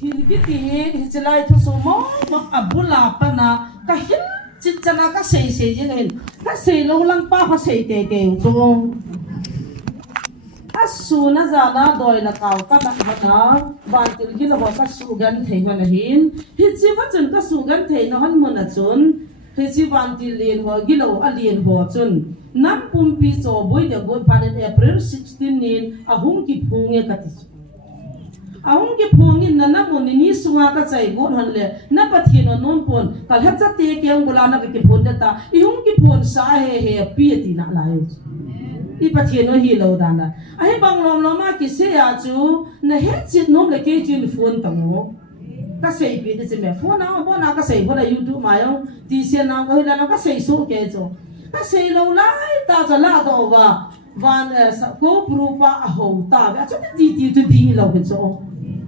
Hilkiti hicilai tu semua abula pana kahil cicana ka sei jengin ka sei lo lang pa ka sei te tu asuna zana doi na kau ka na bantil ki lo ka sugan thei hon hin hichi wa chun ka sugan thei na hon mun chun hichi bantil len ho gilo alien ho chun nam pumpi cho boi de go panen April 16 nin ahung ki phunge ka ti ahung ki phungin na namuni ni sunga ka chai gon hanle na pathino non pon kal ha chate kyang bulana ki phun ta ihung ki phun sa he pi ti na lai I pathino hi lo dana ai banglom lo ma ki se ya chu na he chit nom le ke chin phun tango ka sei pi de me phone na bo na ka sei bo la YouTube ma yo ti se na ko la ka sei so ke cho ka sei lo lai ta cha la do wa van ko prupa a ho ta ba cha ti ti lo ke cho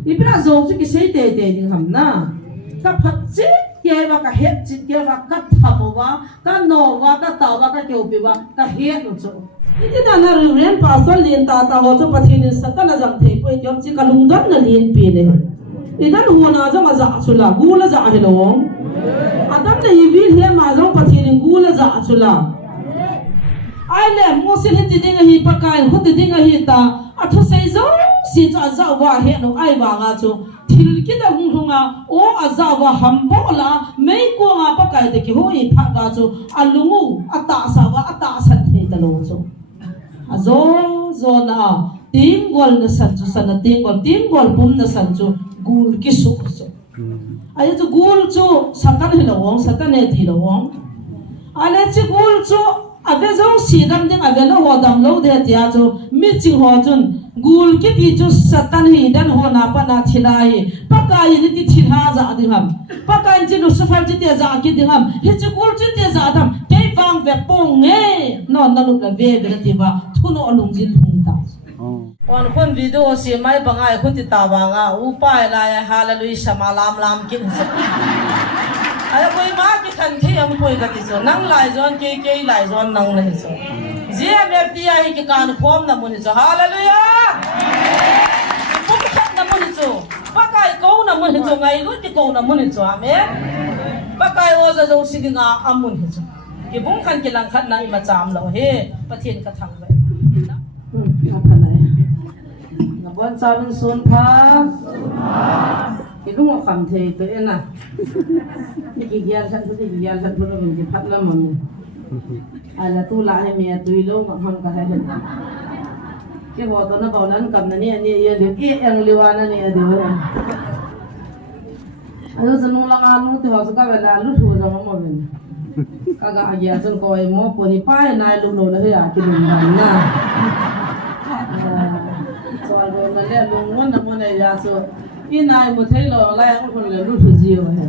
Ibra zo chu ki sei te ding ham na ka phat chi ke wa ka het chi ke wa ka thamo wa ka no wa ka ta wa ka ke upi wa ka het no cho iti da na ren pa so lin ta ho chu pathin sa ka na jang the ko kyom chi ka lung don na lin pi le idan hu na jang za chu la gu la za he lo adam na hi vil he ma jang pathin gu la za chu la ai le mo sin hi ti ding hi pa kai hu ti ding hi ta athu sei zo si cha za wa he no ai wa nga chu thil ki da hung hunga o aza wa hambo la mei ko nga pa kai de ki ho I pha ga chu alungu ata sa wa ata san the ta lo chu azo zo na tim gol na san chu san tim gol pum na san chu gul ki su chu ai chu gul chu sakan he lo wong sakan he ti lo wong ale chu gul chu ave zo si dam ding ave lo ho dam lo de tia chu mi chi ho chun gul ki ti chu satan hi dan ho na pa na thilai pakai ni ti thilha za ding ham pakai chi lu safar chi te za ki ding ham hi chu gul chi te za dam ke wang ve pong nge no na lu la ve ve ti ba thu no lung jin hung ta on kon video si mai bangai khu ti ta wa nga u pa la ya hallelujah samalam lam kin ai koi ma ki khan thi am koi ka ti so nang lai zon ke lai zon nang nei so GMFDI ki kan form na mun so hallelujah pum khat na mun so pakai ko na mun so ngai lu ti ko na mun so amen pakai o za zo sidinga amun so ki bung khan ki lang khat na I ma cham lo he pathin ka thang ve na bon chan sun pha ki lung kham the to ena ni ki gyal khan tu ki gyal khan tu min ki phat la mun ala tu la he me tu lo ham ka he ke ho to na ba nan kam na ni ye de ke ang liwana ni de wa alo zanu la nga nu te ho ka ba la lu thu zo mo ben ka ga ya zon ko ai mo po ni pa na lu no la he ya ki lu na so alo na le lu mon na mo na ya so inai mo thai lo la ya ko le lu thu ji wa he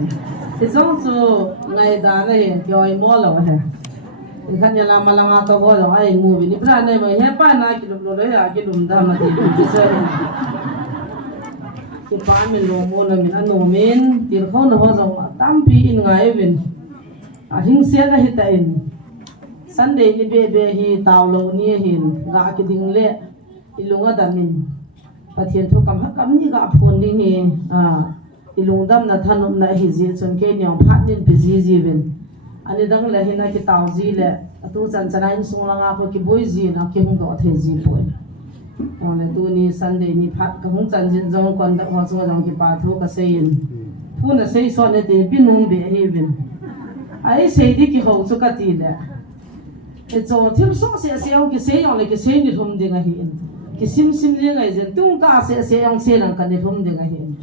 ti zong so ngai da le yo ai mo lo he kan ya lama lama to bo lo ai mu bi ni pra nei mo he pa na ki lo le ya ki lum da ma ti se ki pa mi lo mo na min anu min ti kho no ho zong tam pi in ngai win a hing se na hi ta in Sunday ni be hi taw lo ni hin ga ki ding le ilunga da min pathian tho kam ni ga phon ding hi ilung dam na thanum na hi ji chon ke nyong phat nin pi ji win ani dang la hina ki tawji le atu chan chana in sung la nga ko ki boi ji na ki hung do the ji poi ole tu ni Sunday ni phat ka hung chan jin jong kon da ho chung jong ki pa tho ka sein pu na sei so ne te pinun be he bin ai sei di ki ho chu ka ti le e zo thim so se ong ki sei ong le ki sei ni thum ding a hi ki sim le ngai jen tung ka se ong se lang ka ni thum ding a hi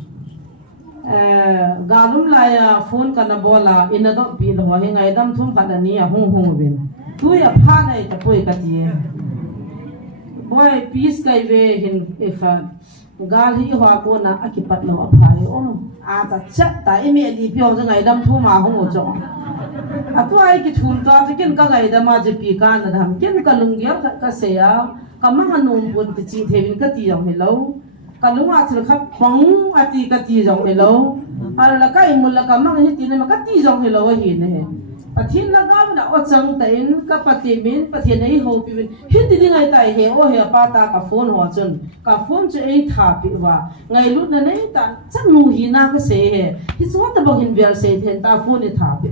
galum la ya phone kana bola ina do pi lo he ngai dam thum kana ni a hung bin tu ya pha nai ta poi ka ti boy peace kai ve hin efa gal hi hwa ko na akipat lo aphai o a ta chat ta imi li pyo ja ngai dam thu ma hung o cho atu ai ki thun ta kin ka ngai da ma je pi ka na dham kin ka lungya ka se ya ka ma hanum bun ti chi thevin ka ti yong hello kalunga thil kha khong ati ka ti jong hello ala la kai mul la ka mang hi ti ne ma ka ti jong hello hi ne ปะทินละงามันอจังแต่อินกับปะติมินปะทินไอ้โฮปิบินฮิตดิ้งไอ้ตายเฮเฮปาตากับโฟนหัวจนกับโฟนจะไอ้ถาปิว่าไงลุดนั่นไอ้ตันจังนูฮีนาก็เสียฮิสวัตบังหินเบียร์เสียเห็นตาโฟนไอ้ถาปิ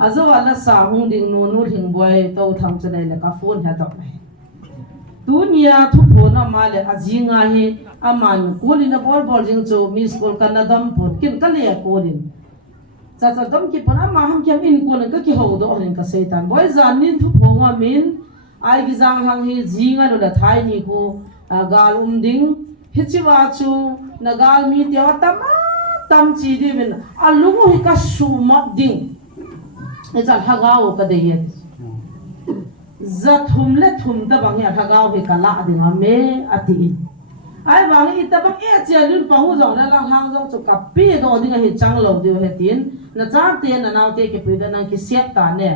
อาจจะว่าละสาหงดิ่งนูหิงบวยโตทำจะได้เลยกับโฟนเฮตอกไหนตัวนี้ทุกคนมาเลยอาจิงาเฮอามันกูลินาบอลจิงโจมิสกอลกันนาดัมปนกินกันเลยกูลินจะดัมกิปนามาหังเกี่ยมอินกูลินก็กี่หัวดอกลินก็เสียตันบอยจานนินทุกคนว่ามินไอ้กิจังหังเฮจิงาดูแลไทยนี่กูกาลุมดิ่งฮิจิวาจูนกาลมีเดียวตัมจีดีมินอาลุงฮิกัสูมัดดิ่งไอ้จันฮักเอาก็ได้เห็นzathum le thum da bang ya thagaw he kala dinga me ati ai bang i ta bang e che lun pa hu jong la lang hang jong chu ka pi do dinga he chang lo de he tin na cha te na naw te ke pi da na ki siap ta ne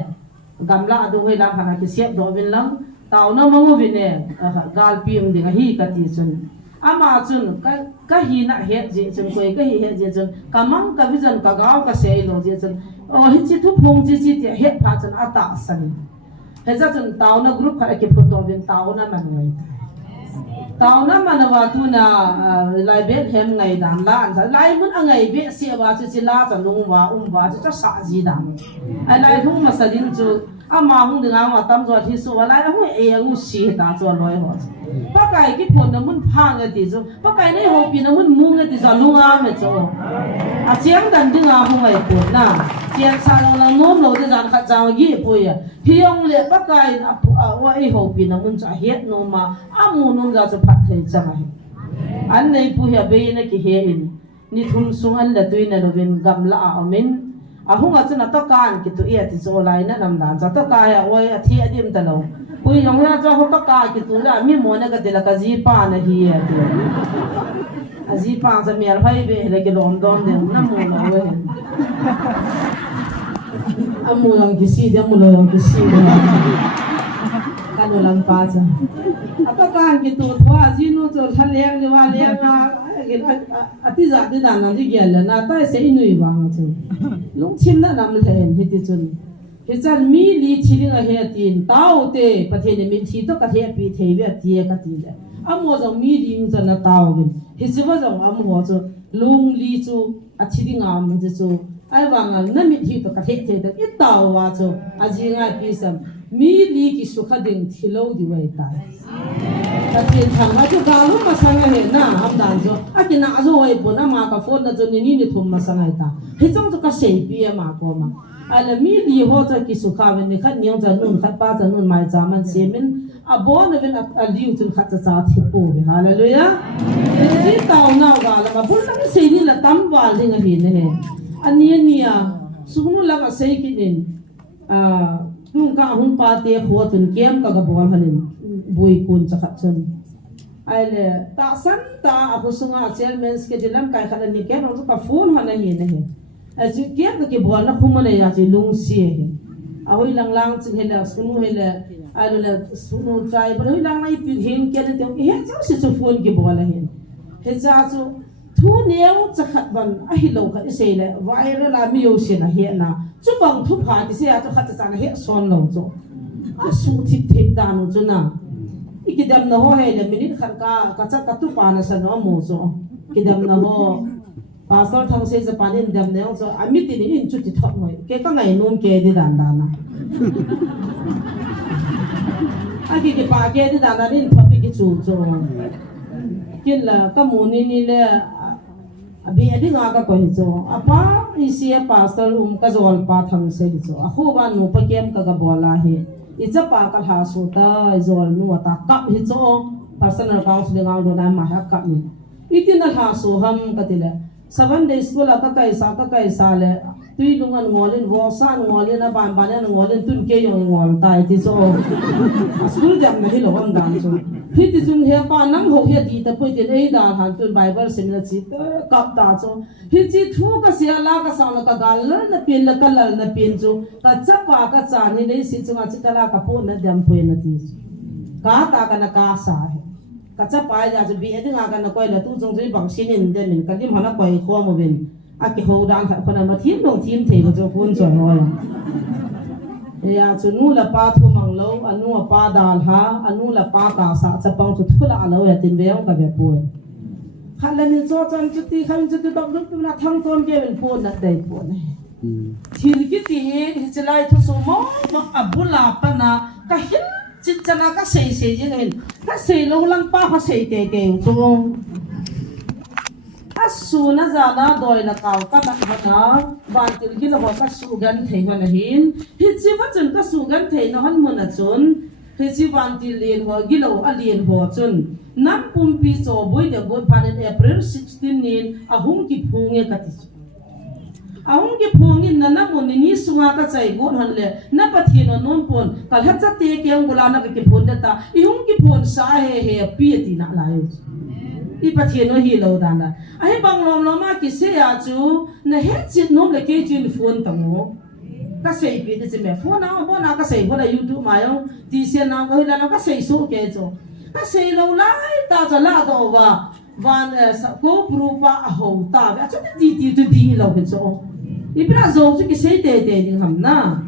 gamla du he lang khana ki siap do bin lang taw na mangu bi ne gal pi dinga hi ka ti chun ama chun ka hi na he je chun koi ka hi he je chun kamang ka vision ka gaw ka sei lo je chun o hi chi thu phung chi te he pha chun ata sanเฮ้ยจนตาวนักรุกขณะเก็บผลตัวเป็นตาวนั่นมันไงตาวนั่นมันว่าตุน่ะไล่เบ็ดเห็นไงดังล้านไล่มันไงเบ็ดเสียว่าจะลาจะลงว่าว่าจะสะจีดังไอ้ไล่ทุ่งมาสดินจูอามาหุ่นดึงอามาตั้มจอดที่สุวรรณไล่หุ่นเอ๋หุ่นสีตาจอดลอยหัวป้าไก่กี่ผลน่ะมันพังไอ้ติจูป้าไก่ในหัวปีน่ะมันมุ้งไอ้ติจูลุงอาไม่จูอาเจียงดันดึงอาหุ่นไอ้ผลน่ะเจียงชาเราโน้มเราจะดันขัดจางยี่ปุยพี่ยงเล็บป้าไก่ว่าไอ้หัวปีน่ะมันจะเฮ็ดโนมาอามูนนจะพัดเห็นจังไงอันในปุยเบย์น่ะกี่เฮ็ดนี่ทุ่มสุงอันละตุยน่ะเราเป็นกำละอามินอาหุ่นอาจจะน่ะต้องการกี่ตัวเอ๋ติจูอะไรน่ะนำด่านจะต้องการว่าไอ้ที่อดีมตะโลปุยยงเราจะหัวต้องการกี่ตัวละมีหมอน่ะก็เดลกะจีป้าน่ะเฮียตัวอาจีป้าจะมีอะไรเบย์เลยกี่ลมดอมเดียวน้ำมูลเอาไว้อามูลองกี่สีเดียวมูลองกี่สีเดียวกันดูลำปาจ้ะต้องการกี่ตัวว่าจีนูจะทะเลงจะว่าเลี้ยงอ่ะอธิษฐานที่ด่านนั้นที่เกี่ยเลยนะแต่เสียหนุ่ยวางจ้ะลุงชิมน่ะนำเลยเห็นที่จุนเฮจันมีลีชิลิงเฮตินเต้าเตประเทศนี้มีที่ต้องกระเทียปีเทวีเทียกระติเลยอามัวจะมีลิงจะน่ะเต้าเป็นเฮจิว่าจะอามัวจะลุงลีจูอาชิลิงอามันจะจูไอ้บางอันนั่นมีที่ต้องกระเทียเทียแต่อีเต้าว่าจูอาจิงไอ้ปีสัมมีลีกิสุขดิ่งที่เราดีไว้ตายแต่เพียงทางมาจูการุมาสังเห็นนะทำด่านจูอากินอาจูไอ้บุญอามากับฝนนะจูนี่ทุ่มมาสังไอ้ตาเฮจังจูก็เสียปีมากกว่ามาอะไรมีดีหัวใจกิสุขาเป็นขัดยังจะนุ่นขัดป้าจะนุ่นไม่จามันเสียมินอาบอนเป็นลิวจนขัดจะจ่าทิปูไปฮาเลลูยาที่เต่าหน้ากาลมาพูดแล้วก็เสียนี่ละตั้มวาลที่เห็นเนี่ยอันนี้เนี่ยสุนุละก็เสียกินลุงก็หุ่นปาเตะหัวจนเกี่ยมก็กระบอกหันบุยคุณจะขัดจนไอ้เลยตาสันตาอากุศลอาเซลเมนส์ก็จะลำไก่ขัดนี่แกเราจะกับฟูนหันนี่เนี่ยอาจจะเกี่ยมกับบัวนักขุมันเลยอาจจะลุงเสียเอาไว้ลังจึงเห็นแล้วสุนุเห็นแล้วไอ้เลยสุนุใจบริเวณลังไม่ปิดเห็นแกเลยเดี๋ยวเห็นเจ้าสิจะฟูนกับบัวเลยเห็นจ้าจูทุเนียวจะขัดบันไอ้เราขัดเสียเลยว่าไอ้เรื่องมีโอเชียนเห็นนะจุบังทุบผ่านที่เสียจะขัดจะจานเห็นซ้อนเราจูอาสูทิพย์ดานุจูน่ะอีกเดิมนะฮะเห็นมินิขันกากระจัดกระตุปานะสนอมูจูอีกเดิมนะฮะpastor thang se japanin dam ne so amit ni in chuti thok noi ke ka ngai nom ke di dan dan na agi ke pa ke di dan dan in thok ki chu chu kin la ka mu ni le abi adi nga ka ko hi chu apa isi pastor ka zol pa thang se hi chu a khu ba nu pa kem ka ga bola hi I cha pa ka ha su ta zol nu ta kap hi chu personal counseling ang do na ma ha kap ni itin na ha su ham ka tile 7 days school ka kaisa le tui lungan ngolin wosan ngolin na ban ban na ngolin tun ke yong ngol tai ti so school jam na hi lo on dan so hi ti jun he pa nang ho he di ta pui ti ei da han tun bible seminar chi kap ta so hi chi thu ka sia la ka sa na ka gal na pin la ka lal na pin chu ka cha pa ka cha ni nei si chunga chi kala ka pu na dam pui na ti ka ta ka na ka sa kaca pai ya bi edi nga kan ko la tu jong joi bang sinin de min ka dim hana koi ko mo bin a ki ho dan kha khona ma thim dong thim the jo phun choi ho ya chu nu la pa thu mang lo anu pa dal ha anu la pa ka sa chapang chu thula lo ya tin veong ka ve poi khalan zo chan chu ti khan chu ti dok dok na thang ton ke ben pon na dai pon ne thil ki ti he chlai thu so mo ma abula pa na ka hin chit chana ka sei sei je hen ka sei lo lang pa ka sei te te chung asu na zana doi na kaw ka ba na ban til ki lo ka su gan thei ho na hin hi chi wa chun ka su gan thei na han mun na chun hi chi ban til len ho gi lo a len ho chun nam pum pi so boi de god pan April 16 nin ahung ki phunge ka ti ahung ki phungin na mun ni sunga ka chai gon han le na pathi no non pon kal ha cha te ke ong bola na ki phun da ta I hung ki phun sa he pi ti na la I pathi no hi lo dan da ai bang lom lo ma ki se ya chu na he chit nom le ke chin phun ta mo ka sei pi de che me phone na bo na ka sei bo da YouTube ma yo ti se na ko la na ka sei so ke cho ka sei lo lai ta cha la do wa van sa ko pru pa a ho ta ba chu ti ti lo ke cho I bra zo chu ki sei te ding ham na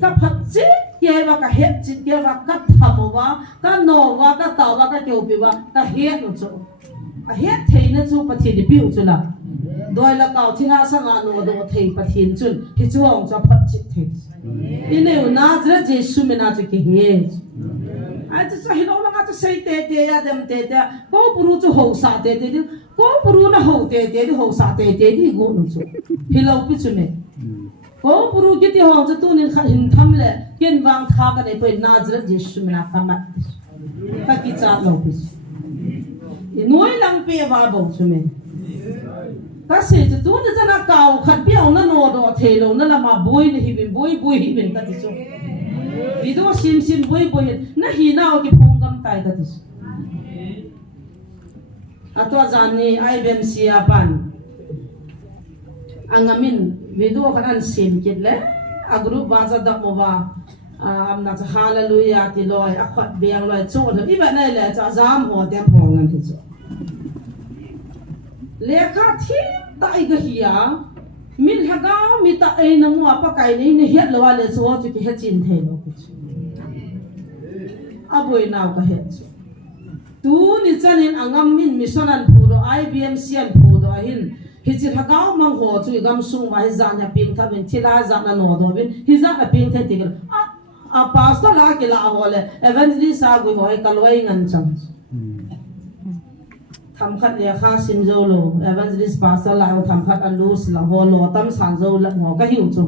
ka phat chi ke wa ka het chi ke wa ka tham wa ka no wa ka ta wa ka ke pi wa ka het no cho a het thei na chu pathi di piu chu la doi la kaw thina sanga no do thei pathin chun hi chuang cha phat chi thei I ne na zra Jesu me na chu ki he ai chu hi lo la ka sei te ya dem te ko puru chu ho sa te ko puru na ho te ho sa te di go no chu hi lo pi chu ne ko puru ki ti ho chu tu ni hin tham le ken wang tha ka ne pe na zra Jesu me na ka ma ka ki cha lo pi noi lang pe wa bo chu me ka se chu tu ni cha na kaw khat piao na no do the lo na la ma boi ni hi bin boi hi bin ka ti chu video sim boi na hi na ki phong gam tai ka ti atwa jani IBMC apan angamin video kan sim kit le a group baza da mo ba amna cha hallelujah ti loi a khat beng loi chu le bi ba nai le cha jam ho te phong an ti chu lekha thi tai ga hiya min haga mi ta ai na mo apa kai nei ne het lo wa le so chu ki het chin the lo aboi naw ka het chu tu ni chanin angam min mission an phudo IBMC an phudo hin hi chi hagaw mang ho chu gam sung mai za nya ping tha ben thila za na no do bin hi za ka ping the ti a pastor la ke la hole evangelist sa gui hoi kalwai ngan chang tham khat le kha sim zo lo evangelist pastor la tham khat alus la ho lo tam san zo la ho ka hiu chu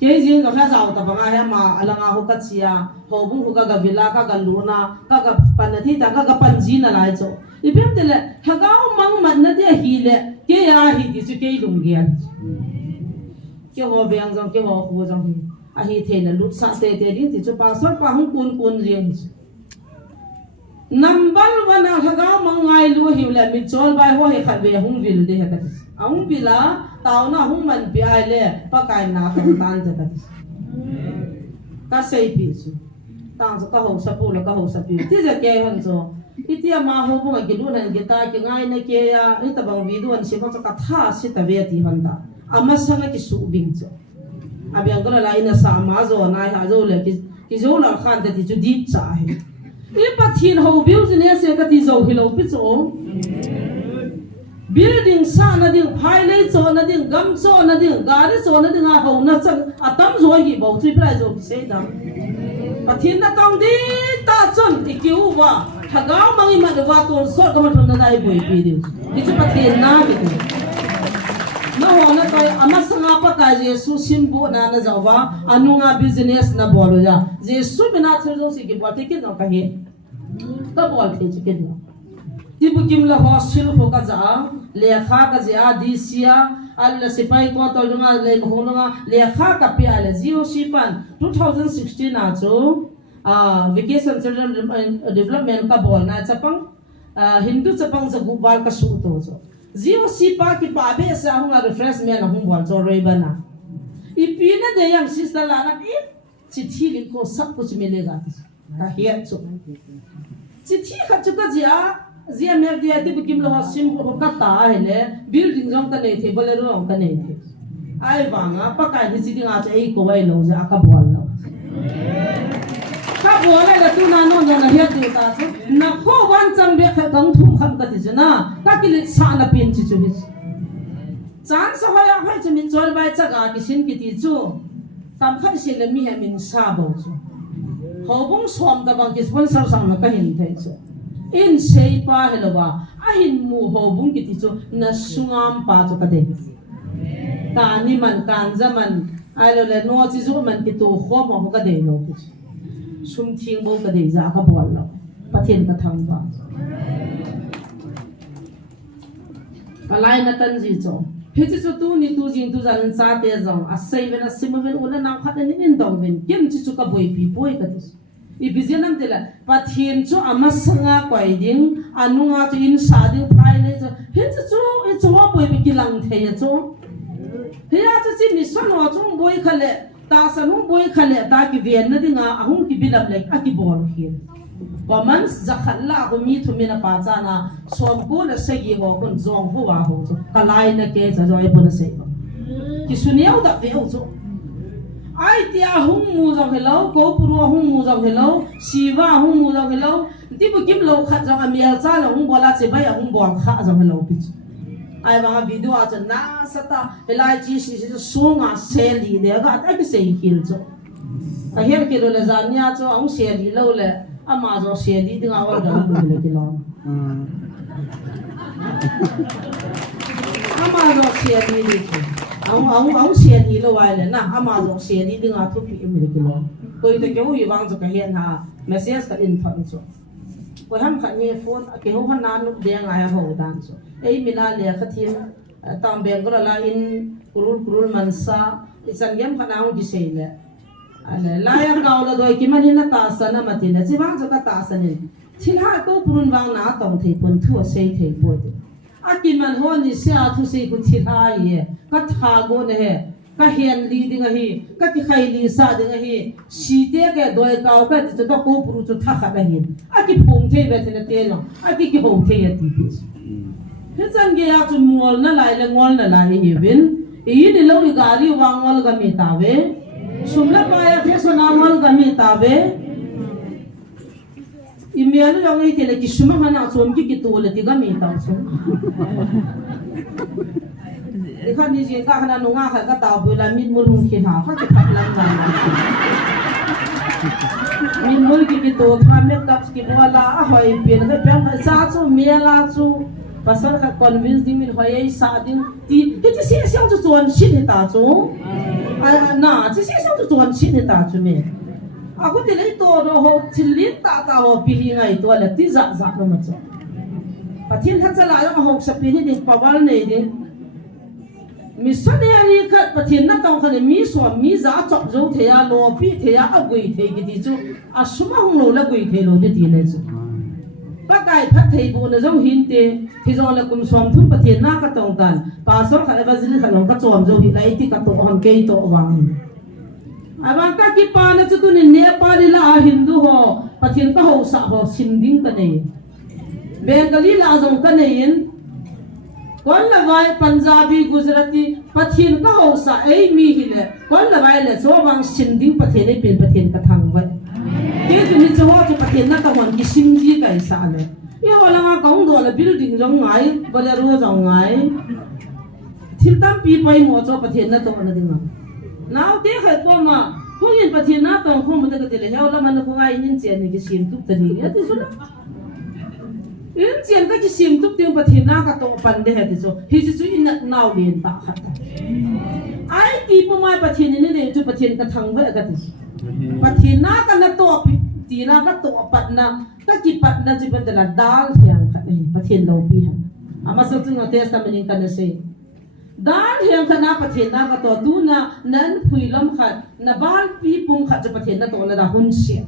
ke jin ka kha zaw ta banga ya ma alanga ho ka chia ho bu ho ka ga vila ka ga luna ka ga panathi ta ka ga panji na lai cho I bem te le hagaw mang man na de hi le ke ya hi ti chu ke lung ge ke ho beng jong ke ho hu jong hi a hi the na lut sa te din ti chu pa sor pa hung kun riang number 1 hagaw mang ngai lu hi le mi chol bai ho he khat ve hung vil de ha ta ang bila taw na hung man pi ai le pa kai na kan tan ja ta ka sei pi chu tang ka ho sa pu la ka ho sa pi ti ja ke han zo itia ma ho bu ngi lu nan ge ta ke ngai na ke ya ni ta bang video an se ma ka tha si ta ve ti han da ama sanga ki su bing cho abyang ko la ina sa ma zo na ha zo le ki zo la khan ta ti chu deep cha he I pathin ho biu ne se ka ti zo hi lo pi cho building sa na ding phai le cho na ding gam cho na ding gari cho na ding a ho na chang atam zo hi bo tri prai zo ki se da pathin na tong di ta chon ti kiu wa hagaw mangi ma wa ton so ka ma thon na dai boi pi di ki chu pathin na ki na ho na tai ama sanga pa ka Jesu simbo na na jawa anunga business na bolo ya Jesu bina thir zo si ki bo te ki no ka he ta bol the chi ki no tibu kim la hostel ho ka ja lekha ka ja disia alla sipai ko to lunga le honga lekha ka pi ala zio sipan 2016 a chu vacation development ka bol na chapang hindu chapang jagu bal ka su to so zio sipa ki pa be sa hunga refreshment hung bol cho roi bana ipina de yam sister la na ki chithi li ko sab kuch milega ka hiya chu chithi kha chu ka ja zia me dia ti bikim lo sim ko ka ta hele building jong ka nei the bolero ka nei the ai wanga pa ka hi chi dinga cha ei ko wai lo ja ka bol lo các bố này là tu na non là hết điều ta chứ na khô quan trăm biết phải đóng thùng khăm cái gì na các cái lịch sản là biến chỉ chú hết chán sao hay cho mình chơi bài chắc cái xin cái gì chú tam khăn xin là mình sa bảo chú họ cũng xóm ta bằng cái sponsor sang nó cái hình thế chứ in sei pa hello ba ahin mu ho bung kiti chu na sungam pa chu ka de ta ni man kan zaman ai lo le no chi chu man ki tu kho mo ka de lo ki sum thing bo ka de za ka bol lo pathian ka thang ba alai na tan ji chu he chi chu tu ni tu jing tu zan sa te zong a sei ven a sim ven ula na khat ni in dong ven kem chi chu ka boi pi boi ka ti ibizianam tela pathian chu amasanga kwai ding anunga chu in sa ding phai le chu he chu e chu wa boi bi kilang the chu he ya chu chi mi son ho chu boi khale ta sanu boi khale ta ki vian na dinga ahung ki bilam le a ki bol hi paman zakhalla ko mi thu mi na pa cha na som ko na se gi ho kun zong ho wa ho chu kalai na ke cha joi bun se ki suniau da ve ho chu ai tia hung mu jong hello ko puru hung mu jong hello siwa hung mu jong hello ti bu kim lo khat jong amial cha lo hung bola che bai hung bol kha jong hello pi ai ba video a chen na sata helai chi si su nga se li de ga ta ki se hil cho ka her ki ro le zan nya cho ong se li lo le ama jo se li dinga wa ga lu le ki lo ama jo se li ni ông xe đi lâu ai lên na ama rồi xe đi đừng ăn thuốc bị mình cái lo tôi thì kiểu gì vang cho cái hiện ha message cái in thoại cho tôi ham khát nghe phone cái hôm hắn nan lúc đen ai hậu đan cho ấy mình là lẽ cái thiên tam bên có là in kurul mansa isan game khát nào đi xe lẽ lại cao là rồi cái mà đi na ta sana mà tin là chỉ vang cho cái ta sana thì hai cô kurun vang na tổng thể phân thua xe thể bồi akin man hon ni sia thu sei ku thi hai ye ka tha go ne he ka hian li ding hi ka ti khai li sa ding hi si te ke doi kaw ka ti to ko puru chu tha kha hin aki phung the ve te te no aki ki ho the ye ti pi he chan ge ya chu mol na lai le ngol na lai hi bin i ni lo i gari wangol ga mi ta ve sumla pa ya fe so na ngol ga mi ta ve email yang ini tidak kisah mana asal kita tu boleh tiga minta asal. Ikan ni jika hana nunga kata tahu bila mid mulung kita, kata pelan pelan. Mid mul kita tu kami tak kita wala ahai pin, kita pernah satu mela tu pasal kita convince di min hoye sadin ti kita siapa tu tuan sini tak tu, na siapa tu tuan sini tak tu me. Aku tidak itu roh cilit tak tahu pilih ngai itu ada tizak zak nama tu. Patien hat salah yang aku sepini di pawal ni di. Misalnya ni kat patien nak tahu kan mi suami zak cok jauh thea lopi thea agui thea gitu tu. Asuma hong lo lagui thea lo di tiada tu. Pakai pat thea bu na jauh hinte. Hizon lakum suam tu patien nak tahu kan. Pasal kalau bazili kalau kat suam jauh hilai ti kat tu orang kei tu orang. Abang kaki pana tu ni Nepali lah Hindu ho, patien ka ho sa ho sinding ka nei, Bengali lah azong ka nein, kau lawai Punjabi Gujarati patien ka ho sa mi hile, kau lawai le so bang sinding patien ni pin patien ka thang wai, dia tu ni jawab tu patien nak kawan ki sinding ka isa le, ia orang agak orang le building jong ngai, belaru jong ngai, tiltam pi pai mo jo patien na to na dinga. Now dia kata mama, kau yang patien nak tahu kau mesti kata dia, orang mana kau ngai ini cian ni kisim tu tadi, ya tu sudah. Ini cian kan kisim tu dia patien nak kata pandai hati so, hiji tu ini nau lien tak kata. Ai tipu mai patien ini dia tu patien katang ber kata. Patien nak kan tu tina kan tu patna, kan patna tu betul dal yang kata patien lobi han. Amasal tu nanti asal meningkat nasi. Dan yang kena patien na kato tu na nan puilam kat na bal pi pung kat je patien na to na dah hunsia.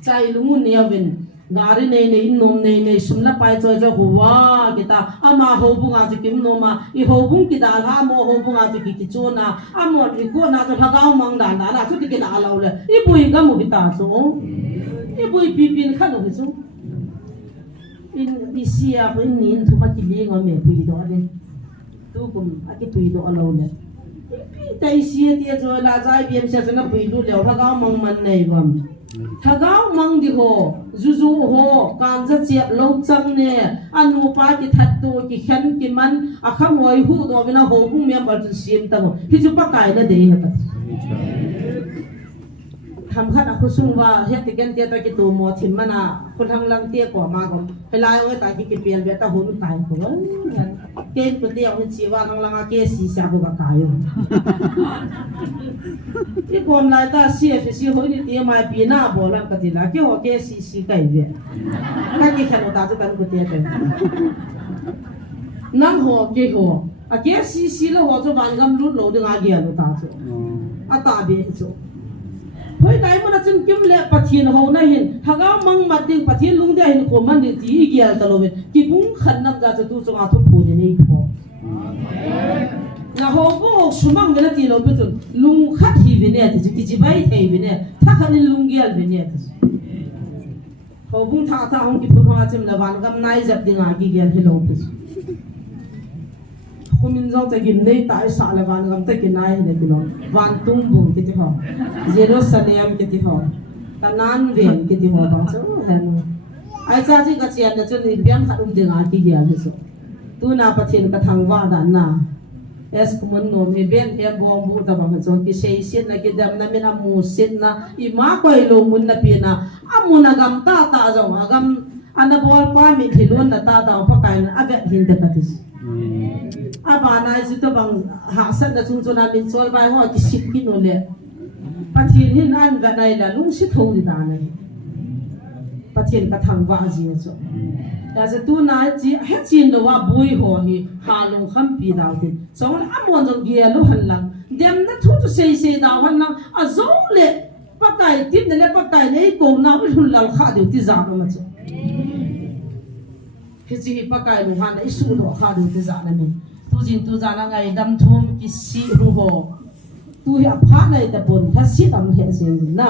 Cai lungun ni awin gari nei nom nei sumla pai coy coy huwa kita ama hobung aja kim noma I hobung kita lah mo hobung aja kita cuna amo iko na to thagau mang dan da tu kita alau le ibu inga mo kita so ibu pipin kan no so in isia pun ni tu mati li ngome pui do le tu kum aki pui do alau le tay xia tia rồi là giải biếm sẽ cho nó bị lụt lẻo thà gáo mong mình này vâng thà gáo mong đi hồ du hồ càng rất chẹp lâu chăng nè anh mua pa cái thật tôi cái khăn cái man à không ngồi hú đó với nó hồ cũng miếng bảo tôi xiêm tao thì chúng ta cái nó để hếtทำขั้นaku sungwa het tiken tia ta ki tu mo thim mana kun hang lang tia ko ma ko pelai oi ta ki pian be ta hun tai ko ken ko tia hun chi wa hang lang a ke si sa bo ka kayo i kom lai ta si fi si hoi ni tia mai pi na bo lam ka ti la ke ho ke si kai be ka ki khan ta ta kan ko tia te nang ho ke ho a ke si lo ho zo van gam lut lo de nga ge lo ta zo a ta be zo hoi dai mana chun kim le pathin ho na hin haga mang mating pathin lung de hin ko man ni ti gial ta lo be ki bung khan nam ja tu chunga thu pu ni nei ko na ho bo sumang be na ti lo be chun lung khat hi be ne ti ki ji bai thei be ne tha khan lung gial be ne ho bung tha hong ki pu ha chim la ban gam nai jap dinga ki gial hi lo be kumin zong ta gim nei ta sa la van gam ta kinai ne kilo van tung bum ki ti ho Jerusalem ki ti ho tanan ven ki ti ho bang so han ai cha ji ka chian na chun ni biam khat dinga ki gial ni so tu na pathin ka thang wa dan na es kumun no me ben he bom bu ta bang so ki sei sin na ki dam na min amu sin na I ma koi lo mun na pi na amuna gam ta zong agam ana bol pa mi thilun na ta pa kai na ave hin ta katis abana isu to bang ha san da chung chuna min choi bai ho ki sip ki no le pathin hin an ga nai la lung si tho di ta nai pathin ka thang wa ji so ya se tu na ji he chin lo wa bui ho hi ha lung kham pi daw tin so amon jong ge lo han lang dem na thu tu sei daw han lang a zo le pakai tip ne le pakai nei ko na ul lal kha de ti za ma so he ji pakai lu han isu lo kha de ti za na min jin tu jana ngai dam thum ki si ru ho tu ya pha nai ta bon tha si tam he sin na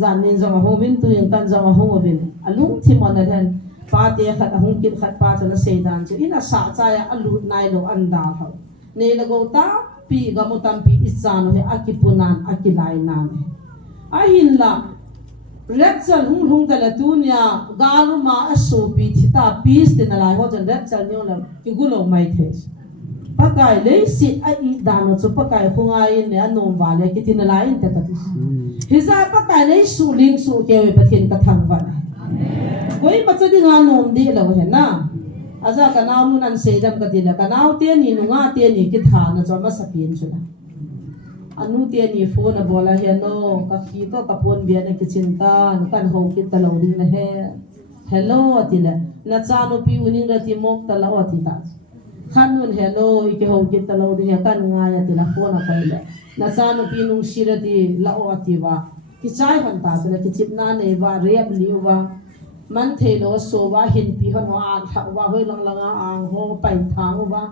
zan nin zong ho bin tu yang kan zong ho bin alung thi mon na then pa te khat hung kin khat pa cha na se dan chu ina sa cha ya alu nai lo an da tho ne la go ta pi ga mo tam pi isan he akipunan akilai nan a hin la repsal hung ta la tu nya galu ma aso pi thita pis te na lai ho jan repsal nyo la ki gulo mai the pakai le sit ai dano chu pakai khungai ne anom wale kitin lai in ta kati hiza pakai le su ling su ke we pathin ka thang wa koi machadi nga nom di lo he na aza ka naw nun an se dam ka di la ka naw te ni nu nga te ni ki tha na cho ma sapin chu na anu te ni phone na bola he no ka khi to ka pon bia na ki chinta kan ho ki ta lo ding na he hello atila na cha no pi uning ra ti mok ta la wa ti ta khanun hello ike ho ki ta lo ding kan nga ya ti la phone na kai le na cha no pi nung shira ti la o ti wa ki chai han ta la ki chip na ne wa rep liu wa man the lo so wa hin pi han wa tha wa hoi lang lang ang ho pai thang wa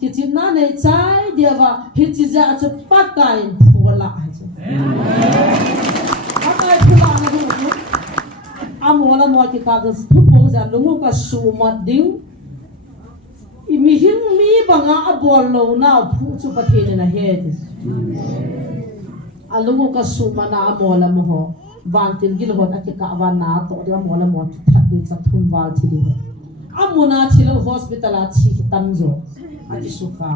ki chip na ne chai dia wa hi chi za chu pa kai phula ha chu pa kai phula na hu amola mo ki ka ga thu po za lungu ka su ma ding mi hin mi banga abol lo na phu chu pathin na he alungu ka su ma na amola mo ho van tin gil hot ake ka wa na to dia mola mo that din sa thum wal thi di amuna thilo hospital a chi tam zo ati su kha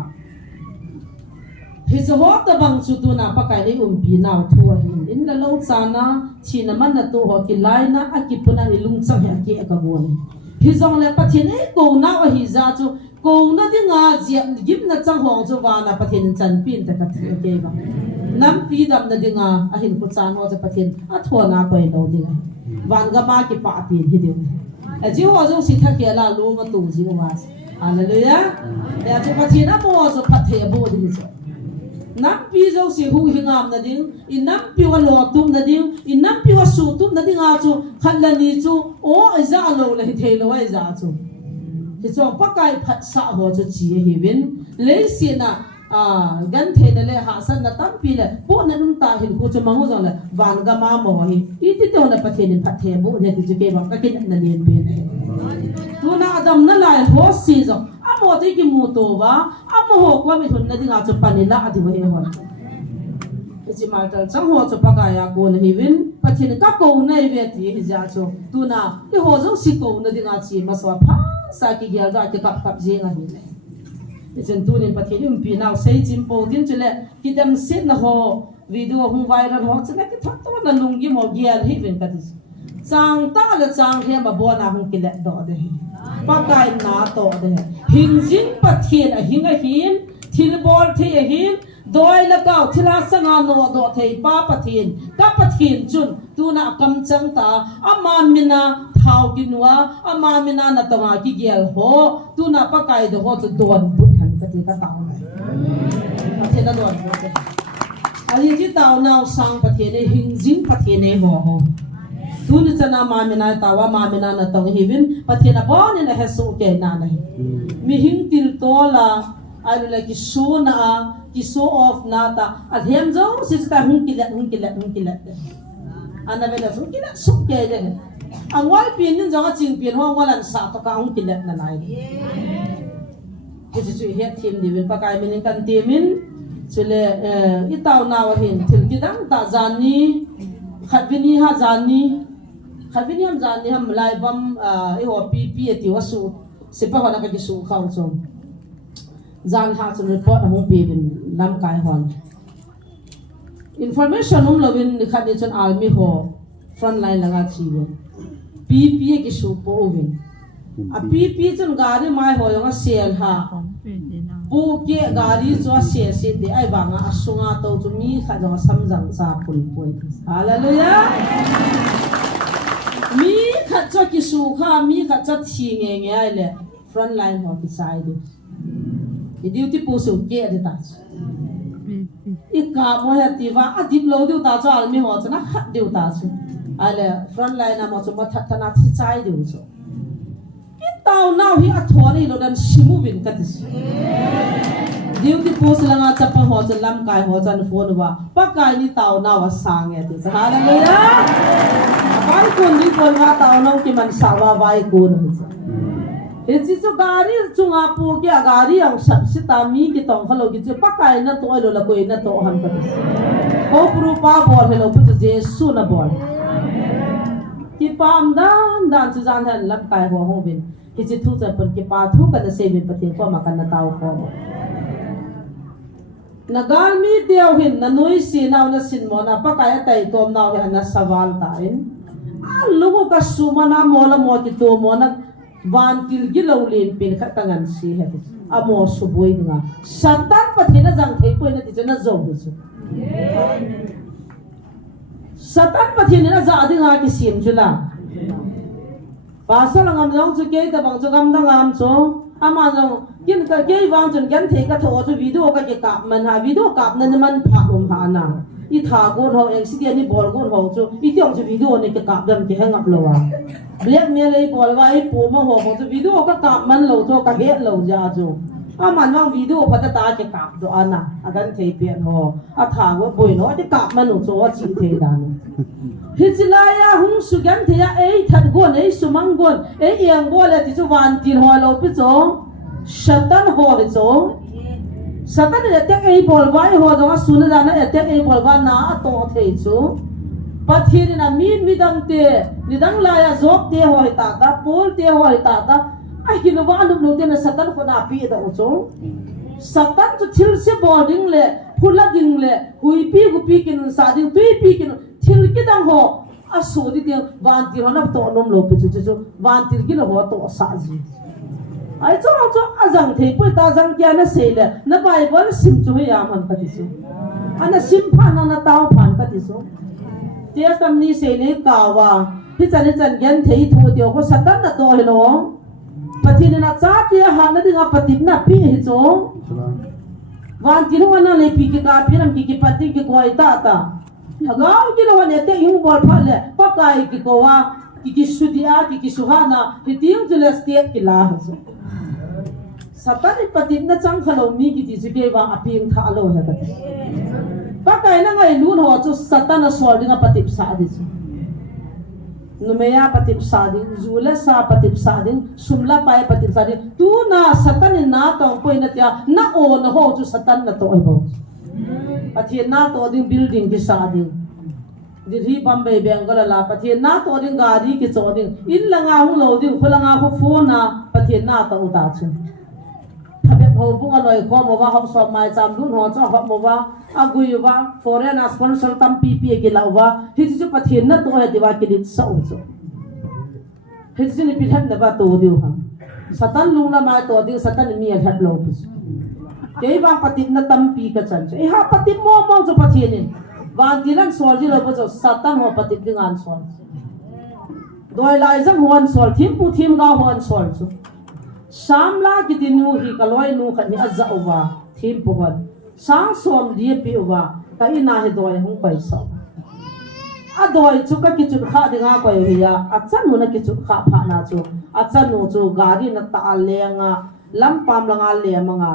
his ho ta bang chu tu na pakai le pi na thu hin in la lo cha na chi na man na tu ho ki lai na akipuna ni lung chang he ki ka bon hi zong le pathin e ko na wa hi za chu ko na di nga jiam gim na chang hong chu wa na pathin chan pin ta ka the ke ba nam pi dam na di nga a hin ku chan ho cha pathin a tho na ko e lo di nga wan ga ma ki pa pi hi di a ji ho zo si tha ke la lo ma tu ji wa hallelujah ya chu pathin a mo zo pathe bo di chu nam pi zo si hu hingam na ding in nam pi wa lo tum na ding in nam pi wa su tum na ding a chu khan la ni chu o za lo la hi the lo wa za chu hi chu pakai phat sa ho chu chi hi win le si na gan the na le ha san na tam pi le po na num ta hin ko chu mang ho le van ga ma mo hi ti ti to na pathe ni phat the bo ne ti chu ke ba ka kin na len be tu na adam na lai ho si zo amo te ki mu to ba amo ho kwa mi thun na dinga chu panila adi wa he hon ichi maltal chang ho chu pakaya ko na hivin pathin ka ko nei ve ti hi ja chu tuna i ho zo si ko na dinga chi ma so pha sa ki gyal da ke kap kap je nga hi le ichen tunin pathin pi naw sei chim po din chule ki dam sit na ho video hung viral ho chana ki thak to na lungi mo gyal hi vin ka ti chang ta la chang he ma bo na hung ki le do de pakai na to de hing jing pathin a hing a hin thil bol the a hin doi la kaw thila sanga no do thei pa pathin ka pathin chun tuna kam chang ta ama mina thau kinwa ama mina na tawa ki gel ho tuna pakai do ho chu don put han ka ti ka taw lai pathin na don ho te ali ji taw naw sang pathin ne hing jing pathin ne ho ho tun chana ma mina tawa ma mina na tong hivin pathin a bon in a hesu ke na nai mi hing til to la alu la ki so na ki so off na ta adhem zo si ta hung kilat ana vela hung kilat so ke de angwal pin nin zo ching pin ho walan sa to ka hung kilat na nai ki chu he thim di vel pakai min kan temin chule itaw na wa hin thil kidang ta jani khavini ha jani khavini ham jani ham lai bam e ho pp ati wasu sipa hona ka ki su khaw chom jan ha chun report hong pin lam kai hon information lovin khani chun army ho front line langa chi pp ki su po win a pp chun gari mai ho yong sel ha pu ke gari cho se de ai banga asunga to chu mi kha jong samjang sa pul poi hallelujah mi kha cho ki su kha mi kha cha thi nge ai le front line ho ki side duty post ke de ta ikka mo ha ti wa adip lo du ta cha almi ho chana khat du ta chu ale front line na mo chu ma that na thi chai du chu ki taw now hi athori lo dan simu win ka ti duty post la nga cha pa ho cha lam kai ho chan phone wa pa kai ni taw na wa sang e ti hallelujah kai kun ni kon ga taw no ki man sa wa vai kun Iti so gari chunga pu ki agari ang sita mi ki tong khalo ki chu pakai na to lo la koi na to ham ka ko pru pa bor hello pu jesu na bor ki pam dan chu jan han lam kai ho ho bin ki chi thu cha pun ki pa thu ka na se bin pathin ko ma kan na taw ko na gal mi deu hin na noi si naw na sin mo na pakai tai tom naw he na sawal ta in a lugo ka suma na mo la mo ki to mo na van til gilaw len pin khatangan si he amo suboi nga satan pathina jang thei poina ti chana zo chu satan pathina na za adi nga ki sim chula pasal ngam jong chu ke ta bang chu gam da ngam chu ama jong kin ka ke wang chun gan thei ka tho chu video ka ke kap man ha video kap na man pha ha na i tha gon ho accident ni bol gon ho chu i tiong chu video ni ke kap dam ke hang up lo wa black me lei bol wa i pu ma ho chu video ka kap man lo chu ka he lo ja chu a man wang video pha ta ke kap do ana agan thei pian ho a tha go boi no te kap man no chu chi thei dan hijlaya hung su gan thia ei that gon ei sumang gon ei yang bol ti chu wan tin ho lo pi chu shatan ho ri chu satan ne tek ei bol vai ho jong suna jana tek ei bol va na to thei chu pathin na mi dang te ni dang la ya jok te ho ta ta pol te ho ta ta a hin wa lu lu te na satan ko na pi da chu satan chu thil se boarding le phula ding le hui pi gu pi kin sa ding tui pi kin thil ki dang ho a so di te van ti ho na to nom lo pi chu chu van ti ki lo ho to sa ji ai cho azang thei pui ta jang kya na se le na bible sim chu ya man ka ti su ana sim phan na taw phan ka ti su te sam ni se ne ka wa hi chan gen thei thu tio ko satan na to helo pathin na cha ti ha na dinga patip na pi hi cho wan ti ro na le pi ki ka pi ram ki pati ki ko ita ta hagaw ki lo ne te yung bol pha le pa kai ki ko wa ki sudia ki suhana hi tiung jule state ki la ha so satan patip na chang khalo mi ki ti ke wa aping tha lo ha ta pa kai na ngai lu no chu satan a swar dinga patip sa di chu numeya patip sading zula sa patip sading sumla pai patip sading tu na satan na tong poi na tia na o na ho chu satan na to ai bo pathian na to ding building ki sading dirhi Bombay Bengal la pathian na to ding gari ki cho ding in langa hu lo ding khulanga hu phone na pathian na to uta chu thabe ho bunga loi kho mo wa ho so mai cham dun ho cha ho mo wa agui wa foreign sponsor tam pp ki la wa hi chu pathian na to he diwa ki lit sa u chu hi chu ni pithan na ba to diu ha satan lung na ma to ding satan mi a hat lo ki ke ba patip na tam pi ka chan e ha patip mo mo chu pathian ni van tilan sol ji lo bo chu satan ho patip ding an sol doi lai jang huan sol thim pu thim ga huan sol chu samla kitinu hi kaloi nu khani azza uwa thim puhan sang som li pi uwa ka ina he doi hung pai so a doi chu ka ki chu kha dinga ko ya a chan nu na ki chu kha pha na chu a chan nu chu gari na ta lenga lam pam langa le manga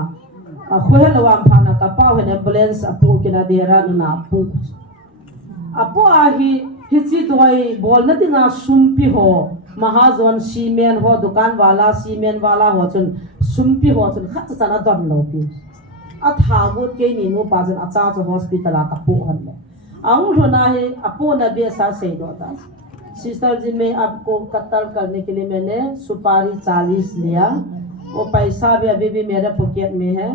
a khwe lawam pha na ka pa he ambulance apu kina dera na pu apo a hi chi doi bol na dinga sumpi ho महाजन सीमेंट हो दुकान वाला सीमेंट वाला हो चुन सुम्पी हो चुन खत चना दम लोपी अथागुत के नीमु पाजन अचा च हॉस्पिटल आ कपो हन आउ होना है अपो न बेसा से दोता सिस्टर जी मैं आपको कत्ल करने के लिए मैंने सुपारी 40 लिया वो पैसा भी अभी भी मेरे पॉकेट में है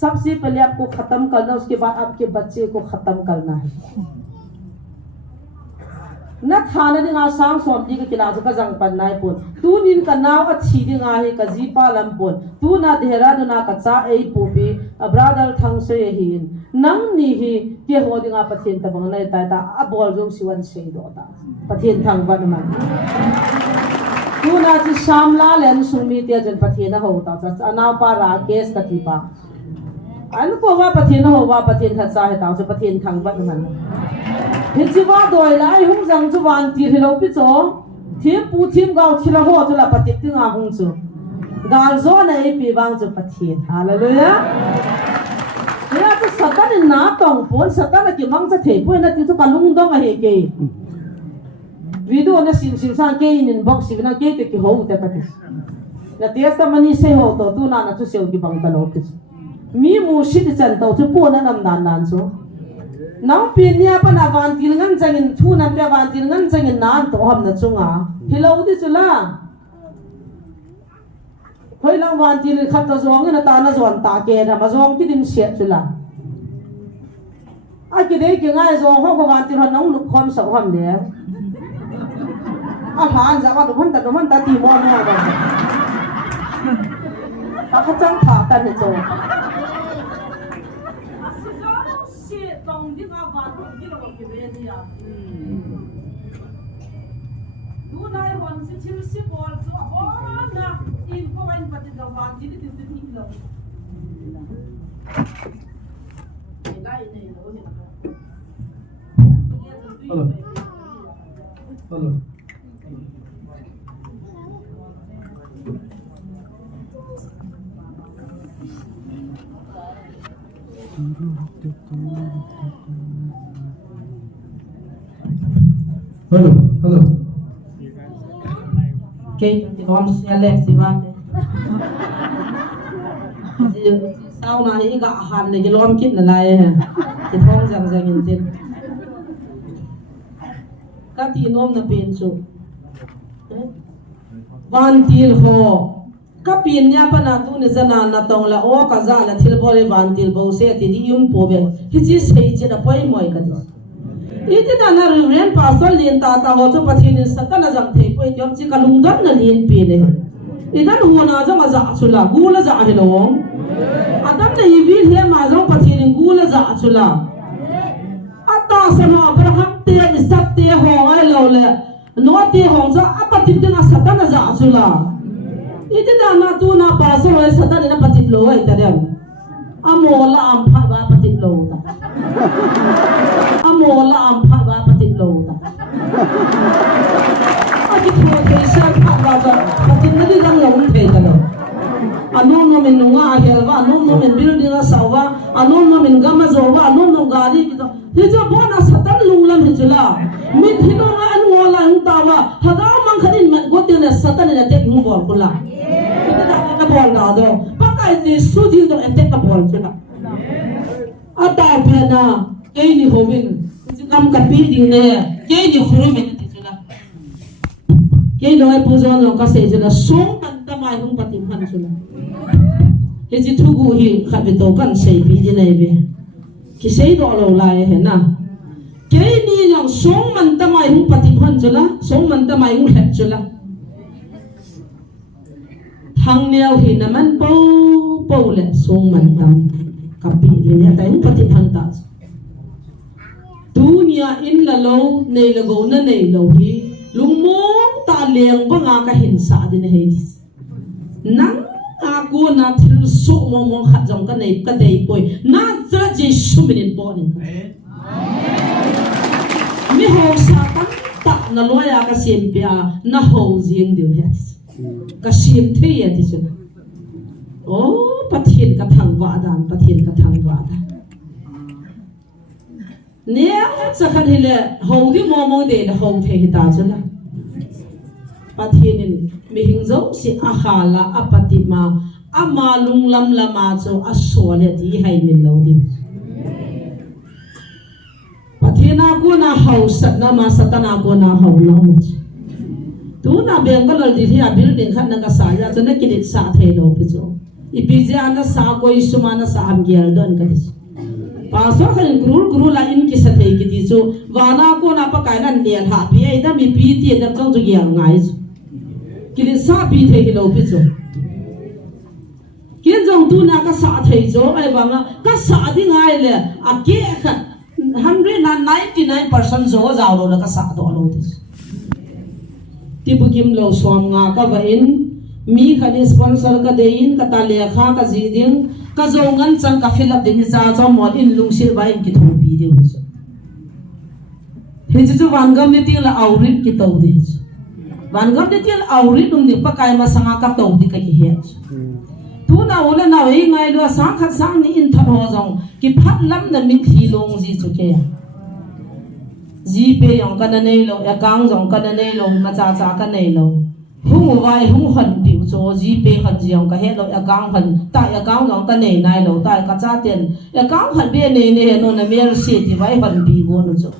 सबसे पहले आपको खत्म करना उसके बाद आपके बच्चे को खत्म करना है न थाना दिंगा सांग सोमजी के किला का जंग पन्नाय पुन तू निन का नाव अच्छी दिंगा है का जीपा लंपुन तू ना देहरा ना कच्चा ए पोपी ब्रादर थंग से हिन नंग नी ही के हो दिंगा पथिन तबंग नै ता अबोल जो सिवन से दोता पथिन थंग बन मन तू ना जी शामला लेन सुमी ते जन पथिन होता चा नाव पा राकेश कतिपा अन को वा पथिन हो वा पथिन खचा है ता से पथिन थंग बन मन हिजिवा दोय लाई हुं जंग जु wan ti hilo pi cho thim pu thim gaw thila ho chula patik tinga hung chu gal zo na e pi bang chu pathin hallelujah ya tu satan na tong pon satan ki mang cha thei pon na ti chu kalung dong a he ke video na sim sim sang ke in box si na ke te ki ho te patis na testimony se ho to tu na chu seu ki bang ta lo ki mi mu shi ti chan to chu po na nam dan dan chu nang pin nia pa na van til ngan changin thu na pe van til ngan changin nan to ham na chunga hello di chula hoi lang van til khat ta zong na ta na zon ta ke na ma zong ki dim se chula a ki dei ki ngai zong ho ko van til han nong lu khom sa ham le a han za ba lu han ta ti mo mo ba ta kha chang tha ta ne cho tong di ka van di lo ke be dia du nai hon si chil si bol so bo na in ko ban pati da van di ti ti lo lai nei lo he hello hello hello okay kom sele siwa sau na hi ga han le lom kit na lai ha ti thong jang jang in tin ka ti nom na pen chu van til ho kapin nya pa na tu ne jana na tong la o ka za la thil bole van til bo se ti di yum po be hi chi sei che da poi moi ka di iti da na ren pastor lin ta ta ho chu pathin satan na jam thei poi jom chi kalung don na lin pi ne idan hu na jang za chula gu la za he lo adam na hi vil he ma jong pathin gu la za chula ata se no abraham te isat te ho ai lo le no te hong cha apatin na satan na za chula iti da na tu na pastor ho satan na patit lo ai ta dem amola am pha ba patit lo ta amola am pha ba patit lo ta ati thua ke sa pha ba ba patit na di dang lo the ta lo anon no men nga hel wa anon no men building a sawa anon no men gama zo wa anon no gari ki to hijo bona satan lunglam hijula mi thinonga anwala ungtawa hada mang khanin mat godile satan ne tek hung bol kula ka bol na do pakai ni suji do tek ka bol chula ata pena ei ni hovin kam ka pi ding ne ei ni khurumin chula ei lo ai pujon no ka se chula song tan ta mai hung patim han chula heji thugu hi khabito kan sei bi di nei be ki sei do lo lai he na ke ni yang song man ta mai hung patim han chula song man ta mai hung het chula hang neo hi na man po le song man tam ka pi di ne ta hung patim han ta dunia in la lo nei la go na nei lo hi lungmong ta leng ba nga ka hin sa din he nang aku na thil so mong khat jong ka nei ka dei poi na za jesu minin po ni mi ho sa ta na loya ka sim pia na ho jing dio he ka sim the ya ti su o pathin ka thang wa dan pathin ka thang wa dan nia sa khan hile ho di mo de la ho the hi ta chula pathinin mi hingzo si akhala apatima ama lunglam lama cho asole di hai min lo din pathina ko na house na ma satana ko na ho na tu na bengal di hi building khan na ka sa ya cho na kidit sa the lo pe cho ipija na sa ko isuma na sa am gyal don ka dis paso khan guru la in ki sa the ki di cho wana ko na pa kai nan lian ha pi ai da mi pi ti da chang chu gyal ngai kili sa pi the ki lo pi cho kin jong tu na ka sa thei cho ai wanga ka sa di ngai le a ke khan 199% zo jaw lo ka sa do lo ti ti bu kim lo som nga ka va in mi khani sponsor ka dein ka ta le kha ka ji ding ka zo ngan chang ka fill up ding cha cho mo in lung sil ba in ki thong pi de he chu wan gam ni ting la aurit ki to de wan gam ni ting aurit dum ni pa kai ma sanga ka to di ka ki he tu na ola na ei ngai lo sang khat sang ni in thar ho jong ki phat lam na min thi long ji chu ke ji pe yong ka na nei lo ya kang jong ka na nei lo ma cha cha ka nei lo hung vai hung han piu cho ji pe khan ji yong ka he lo ya kang han ta ya kang jong ka nei nai lo ta ka cha ten ya kang han be nei ne no na mer si ti vai han pi go no cho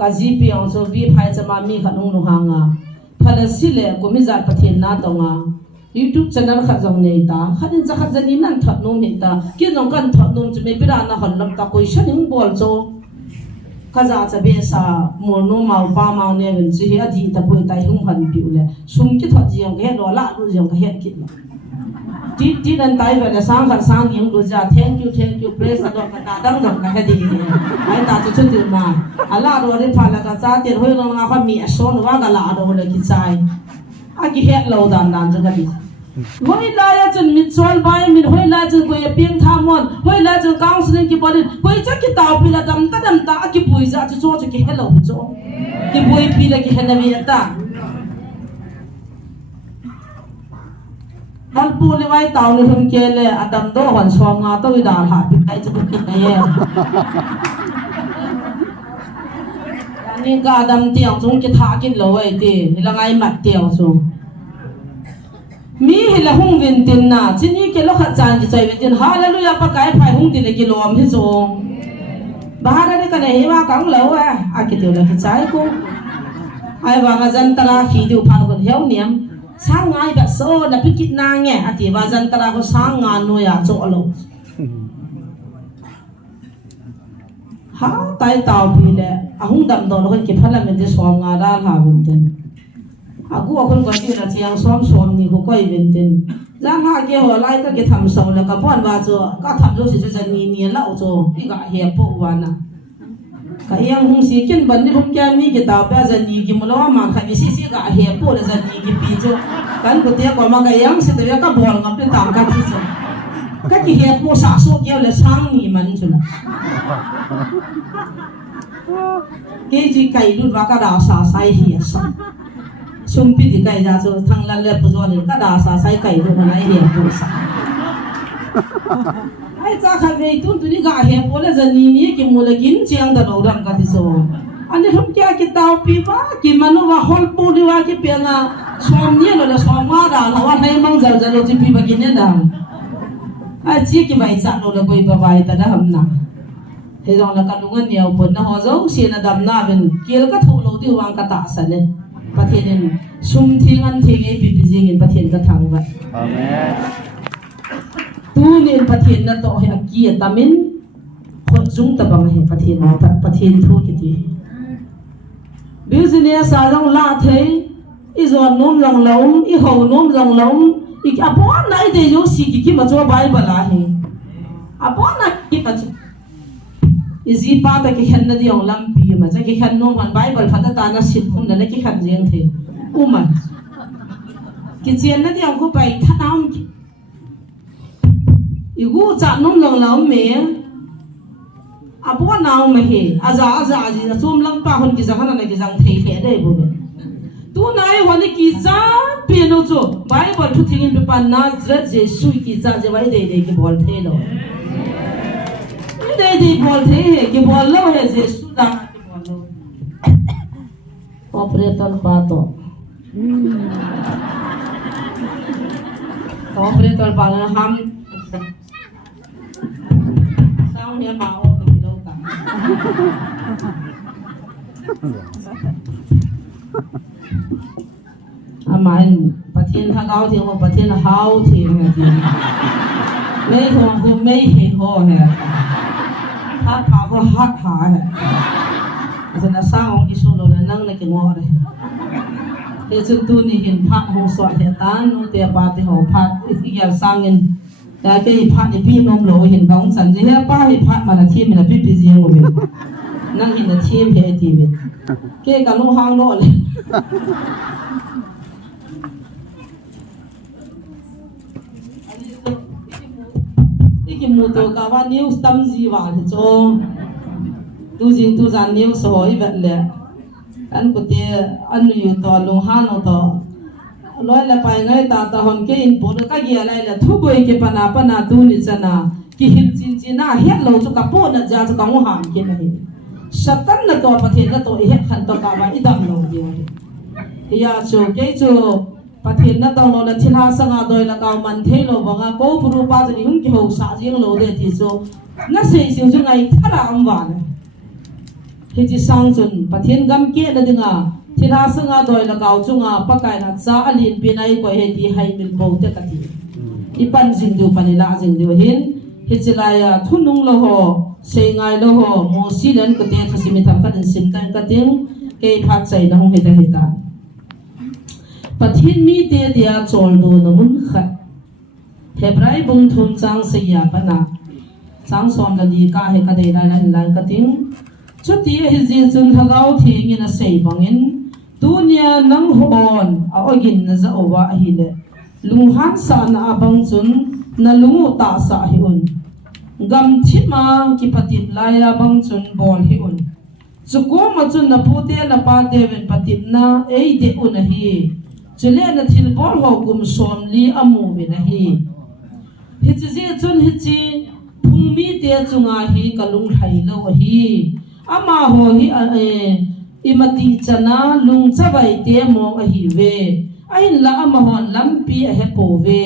ka ji pe yong so vi phai cha ma mi khan ung no hanga phala sile ko mi za pathin na to nga YouTube channel khat jong nei ta khatin za khat jani nan that nom ni ta ki jong kan that nom chu me pira na hon lam ta koi shan hing bol cho khaza cha be sa mor no mau pa mau ne ven chi hi adi ta poi tai hung han piu le sum ki that ji yong he lo la ru jong ka he ki ti nan tai va na sang khan sang yong lu ja thank you praise the Lord ka ta dang dang ka he di ai ta chu chu ti ma ala ro ri phala ka cha te hoi no nga kha mi a son wa ga la ro le ki chai a ki he lo dan dan ja ka di hoi la ya chen mi chol bai min hoi la chen ko ye piang tha mon hoi la chen counseling ki bolin koi cha ki taw pi la dam ta ki pui za chu cho ki hello cho ki pui pi la ki hena mi ta han pu le wai taw le hun ke le adam do hon som nga to wi da ha pi kai chu ki na ye ni ka adam tiang chung ki tha ki lo ai ti la ngai mat tiao so mi hila hung vin tin na chini ke lo kha chan ji chai vin tin hallelujah pa kai phai hung tin ki lom hi zo bahara ne ka nei wa kang lo a ki tu la chai ko ai wa ma jan tara khi du phan ko heu niam sang ngai ba so na pikit na nge ati wa jan tara ko sang nga no ya cho lo ha tai taw pi le ahung dam do lo ki phala me de som nga da la vin tin aku akon ko ti na chiang som ni ko koi ven tin jang ha ke ho lai ka ke tham so la ka pon wa cho ka tham lo si cha ni la o cho i ga he po wa na ka yang hung si ken ban ni hung kya ni ke ta pa za ni ki mo lo ma kha ni si ga he po la za ni ki pi cho kan ko te ko ma ga yang si te ka bol ngam pe tam ka ti so ka ki he po sa so ke le sang ni man chu la ke ji kai lu wa ka da sa sai hi sa sumpi di kai ja so thang la le pu zo ni ka da sa sai kai lu na hi pu sa ai cha kha ve tun tu ni ga he pole jani ni ki mula kin chiang da lo ram ka ti so ani thum kya ki taw pi ba ki manu wa hol pu ni wa ki pe nga som ni lo la som ma da lo wa hai mang jar jar lo ti pi ba ki ne da ai chi ki bai cha lo la koi ba bai ta da ham na he jong la ka lu ngan niao pon na ho zo si na dam na ben ki la ka tho lo ti wang ka ta sa le pa thien sum thing an thing ei pi pi jing in pa thien ka thang ba amen tu nin pa thien na to he ki tamin khot jung ta bang he pa thien thu ki ti business a long la thei i zon nom long lom i ho nom long lom i apon na i de yo si ki ma cho bible la he apon na ki pa izi pa ta ki khan na di ong lam pi ma cha ki khan nom han bible phata ta na sit khum na ki khan jeng the uma ki chen na di ong ko pai thanam i gu cha nom long lom me apon naw ma he aza ji chom lang pa hon ki za khana na ki jang thei he dei bo tu nai honi ki cha pe no cho bible thu thing in pe pa na zra je sui ki cha je bai dei ki bol the lo dei dei bol the he ki bol lo he je su da ki bol lo operator pa to operator pa na ham sao he ma o ki lo ta amain pathian tha gao thi ho pathian hao thi me thi me thong ko me he ho he tha pa ko hat ha he asana sang isu lo na nang na ki ngo re he chu tu ni hin pha ho so he tan no te pa te ho phat i ya sangin ta ke pha ni pi nom lo hin dong san je he pa hi phat ma na thi me na pi pi ji ngo me nang hin na thi he ti me ke ka lu hang lo le ki mu to ka wa news tam ji wa cho tu jing tu jan news ho I vet le an ko te an yu to lu ha no to loi la pai ngai ta hon ke in po ka gi lai la thu boi ke pana tu ni chana ki hil chin chin na het lo chu ka po na ja chu ka mu ham ke na hi satan na to pathen na to he khan to ka wa I dam lo ji ya chu ke chu pathen na tong lo la thina sanga doi la kaw man thei lo banga ko puru pa jani hum ki ho sa jing lo de ti so na sei sing chu ngai thara am wa ne he ji sang chun pathen gam ke na dinga thina sanga doi la kaw chunga pakai na cha alin pinai ko he ti hai mil bo te ka ti I pan jing du panila jing du hin he chilaya thunung lo ho sei ngai lo ho mo si len ko te thasimi tham ka din sim tan ka ting ke phat chai na hong he ta pathin mi te dia chol do na mun khat hebrai bung thum chang se ya pana chang som la di ka he ka dei lai ka ting chuti he ji chun thagau thing in a sei bangin tunia nang hon a ogin na za owa hi le lunghan sa na abang chun na lungu ta sa hi un gam thima ki patip laya bang chun bol hi un chuko ma chun na pute la pa te ven patip na ei de un hi chule na thil bol ho kum som li amu ve na hi chi je chun hi chi phumi te chunga hi kalung thai lo hi ama ho hi imati chana lung chabai te mo a hi ve ain la ama hon lampi a he po ve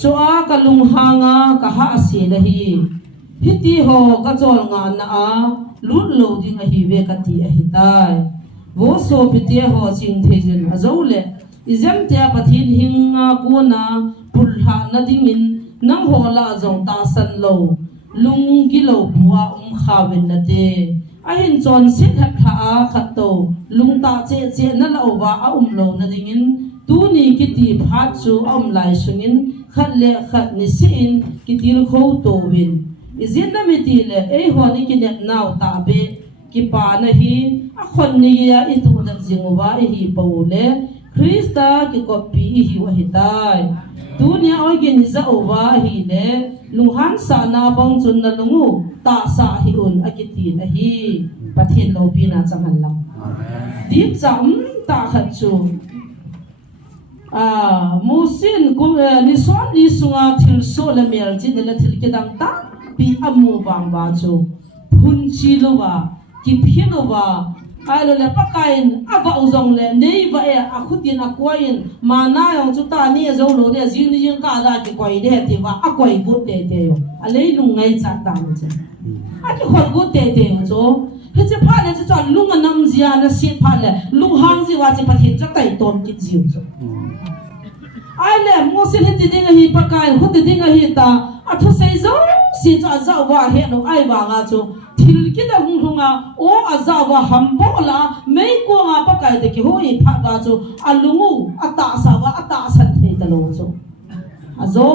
so a kalung hanga ka ha ase la hi hiti ho ka chol nga na a lut lo ding a hi ve ka ti a hi tai wo so pite ho ching thejin azole izam te pathin hinga ko na pulha na dingin nang ho la jong ta san lo lung gi lo buwa khawen na te a hin chon sit hat tha a khat to lung ta che na la wa a lo na dingin tu ni ki ti phat chu lai sungin khat le khat ni sin ki til kho to win izin na mi ti le e ho ni ki net naw ta be ki pa na hi a khon ni ya I tu da jingwa hi po le Krista ki kopi hi wa hi tai dunia ogin za owa hi le lunghan sa na bang chun na lungu ta sa hi un akiti na hi pathin lo pi na changan lang deep cham ta khat chu musin kum ni son ni sunga thil so la mel chin la thil ke dang ta pi amu bang ba chu phun chi lo wa ki phi lo wa ai lo le pakain ava uzong le nei va e akhutin akwain mana yong chu ta ni zo lo de jing ni jing ka da ki koi de ti wa akoi bu te te yo alei lu ngai cha ta mo che a ki khol bu te te yo cho he che pha le chu lu nga nam zia na si pha le lu hang ji wa chi pathin cha tai tom ki jiu cho ai le mo se le ti ding hi pakai hu ti ding hi ta a thu sei zo si cha za wa he no ai wa nga chu thil ki da hung hunga o aza wa hambo la mei ko nga pakai de ki hoi pha ba chu alungu ata sa wa ata san thei ta lo chu azo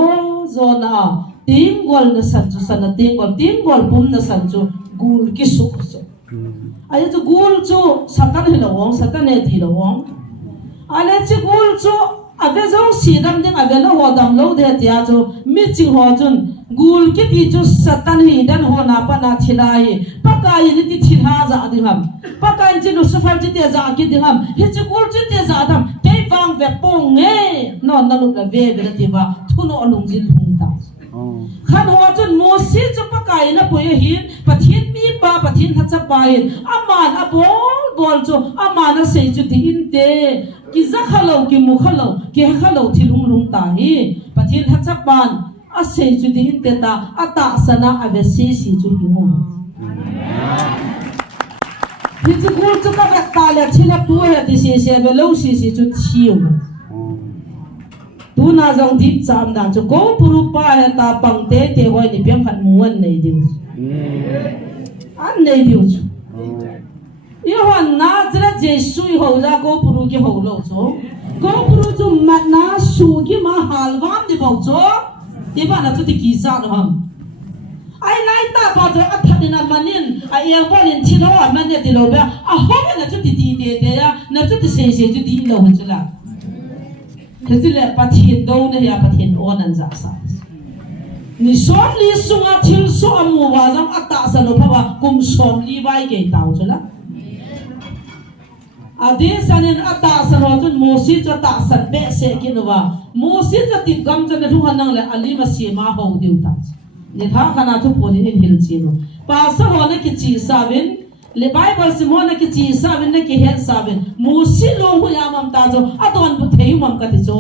zo na tim gol na san chu san tim gol pum na san chu gul ki su chu ai chu gul chu satan he lo wong satan ne ti lo wong ale chu gul chu ave zo si dam ding ave lo ho dam lo de tia chu mi chi ho chun gul ki ti chu satan hi dan ho na pa na thilai pakai ni ti thilha za dingam pakai chi no sufal chi te za ki dingam he chu gul chi te za dam te wang ve pong nge no na lu la ve ve ti ba thu no lung jin hung ta khan ho chun mo si chu pakai na pu hi pathin mi pa pathin tha cha pa hin aman a bol chu amana sei chu ti in te ki za khalo ki mu khalo ki khalo thilung lung ta hi pathin tha cha pan a sei chu ti in te ta ata sana ave si chu hi mu hi chu gul chu ka ta le thila pu he ti se ve lo si chu thiu tu na jong di cham dan chu ko puru pa he ta pang te hoi ni pem phan muan nei diu an nei diu chu Yohan na zra Jesu ho ra ko puru ki ho lo cho ko puru chu mat na su ki ma halwam di bo cho ti ba na chu ti ki sa no ham ai lai ta pa cho a thadin a manin a yang bolin thi lo a man ne ti lo ba a ho na chu ti te ya na chu ti se chu ti lo hu chu la thế thì là bắt hiện đâu này ya bắt hiện ôn an giả sa ni son li sunga thil so amu wa jam ata sa lo pha kum son li vai ke tau chula ade sanen ata sa ro chun mosi cha ta san be se ki no wa mosi cha ti gam cha na thu hanang le ali ma si ma ho diu ta ni tha khana thu po ni in hil chi no pa sa ho na ki chi sa vin le bible si mo na ki chi sa vin na ki hen sa vin mosi lo hu ya mam ta jo adon bu thei mam ka ti jo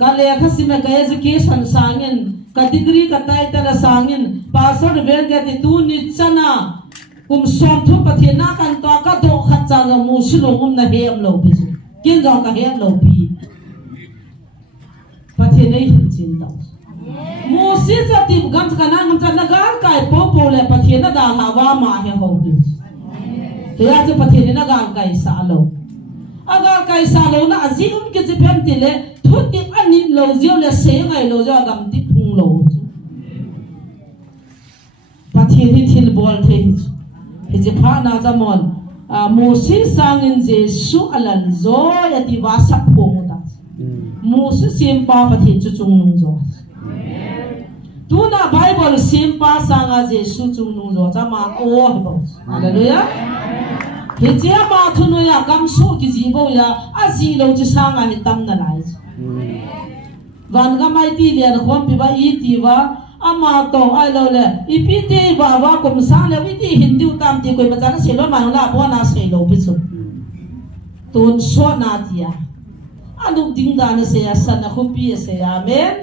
ka le kha si me ka education sangin ka degree ka title sangin pastor vel de ti tu ni chana kum som thu pathina kan to ka do khat cha ga mu si lo ngum na hem lo bi kin jo ka hem lo bi pathina hin chin ta mu si cha ti gam ka na ngam cha na ga kai po le pathina da ha wa ma he ho bi ya cha pathina na ga kai sa lo aga kai sa lo na azim ke je pem ti le thu ti ani lo jo le se ngai lo jo gam ti phung lo pathina thil bol the Hiji pha na jamon musi sangin Jesu alal zo ya ti wa sak phong ta musi simpa pathi chu chung nung zo tu na bible simpa sanga Jesu chung nung zo chama o bo hallelujah hiji ma thunu ya kam su ki ji bo ya a ji lo chi sanga ni tam na lai van ga mai ti lian khom pi ba i ti wa ama to ai lo le ipite wa kum sa le iti hindu tam ti koi bacha na selo ma la bo na sei lo bisu tun so na dia anu ding da na se ya san na khupi se amen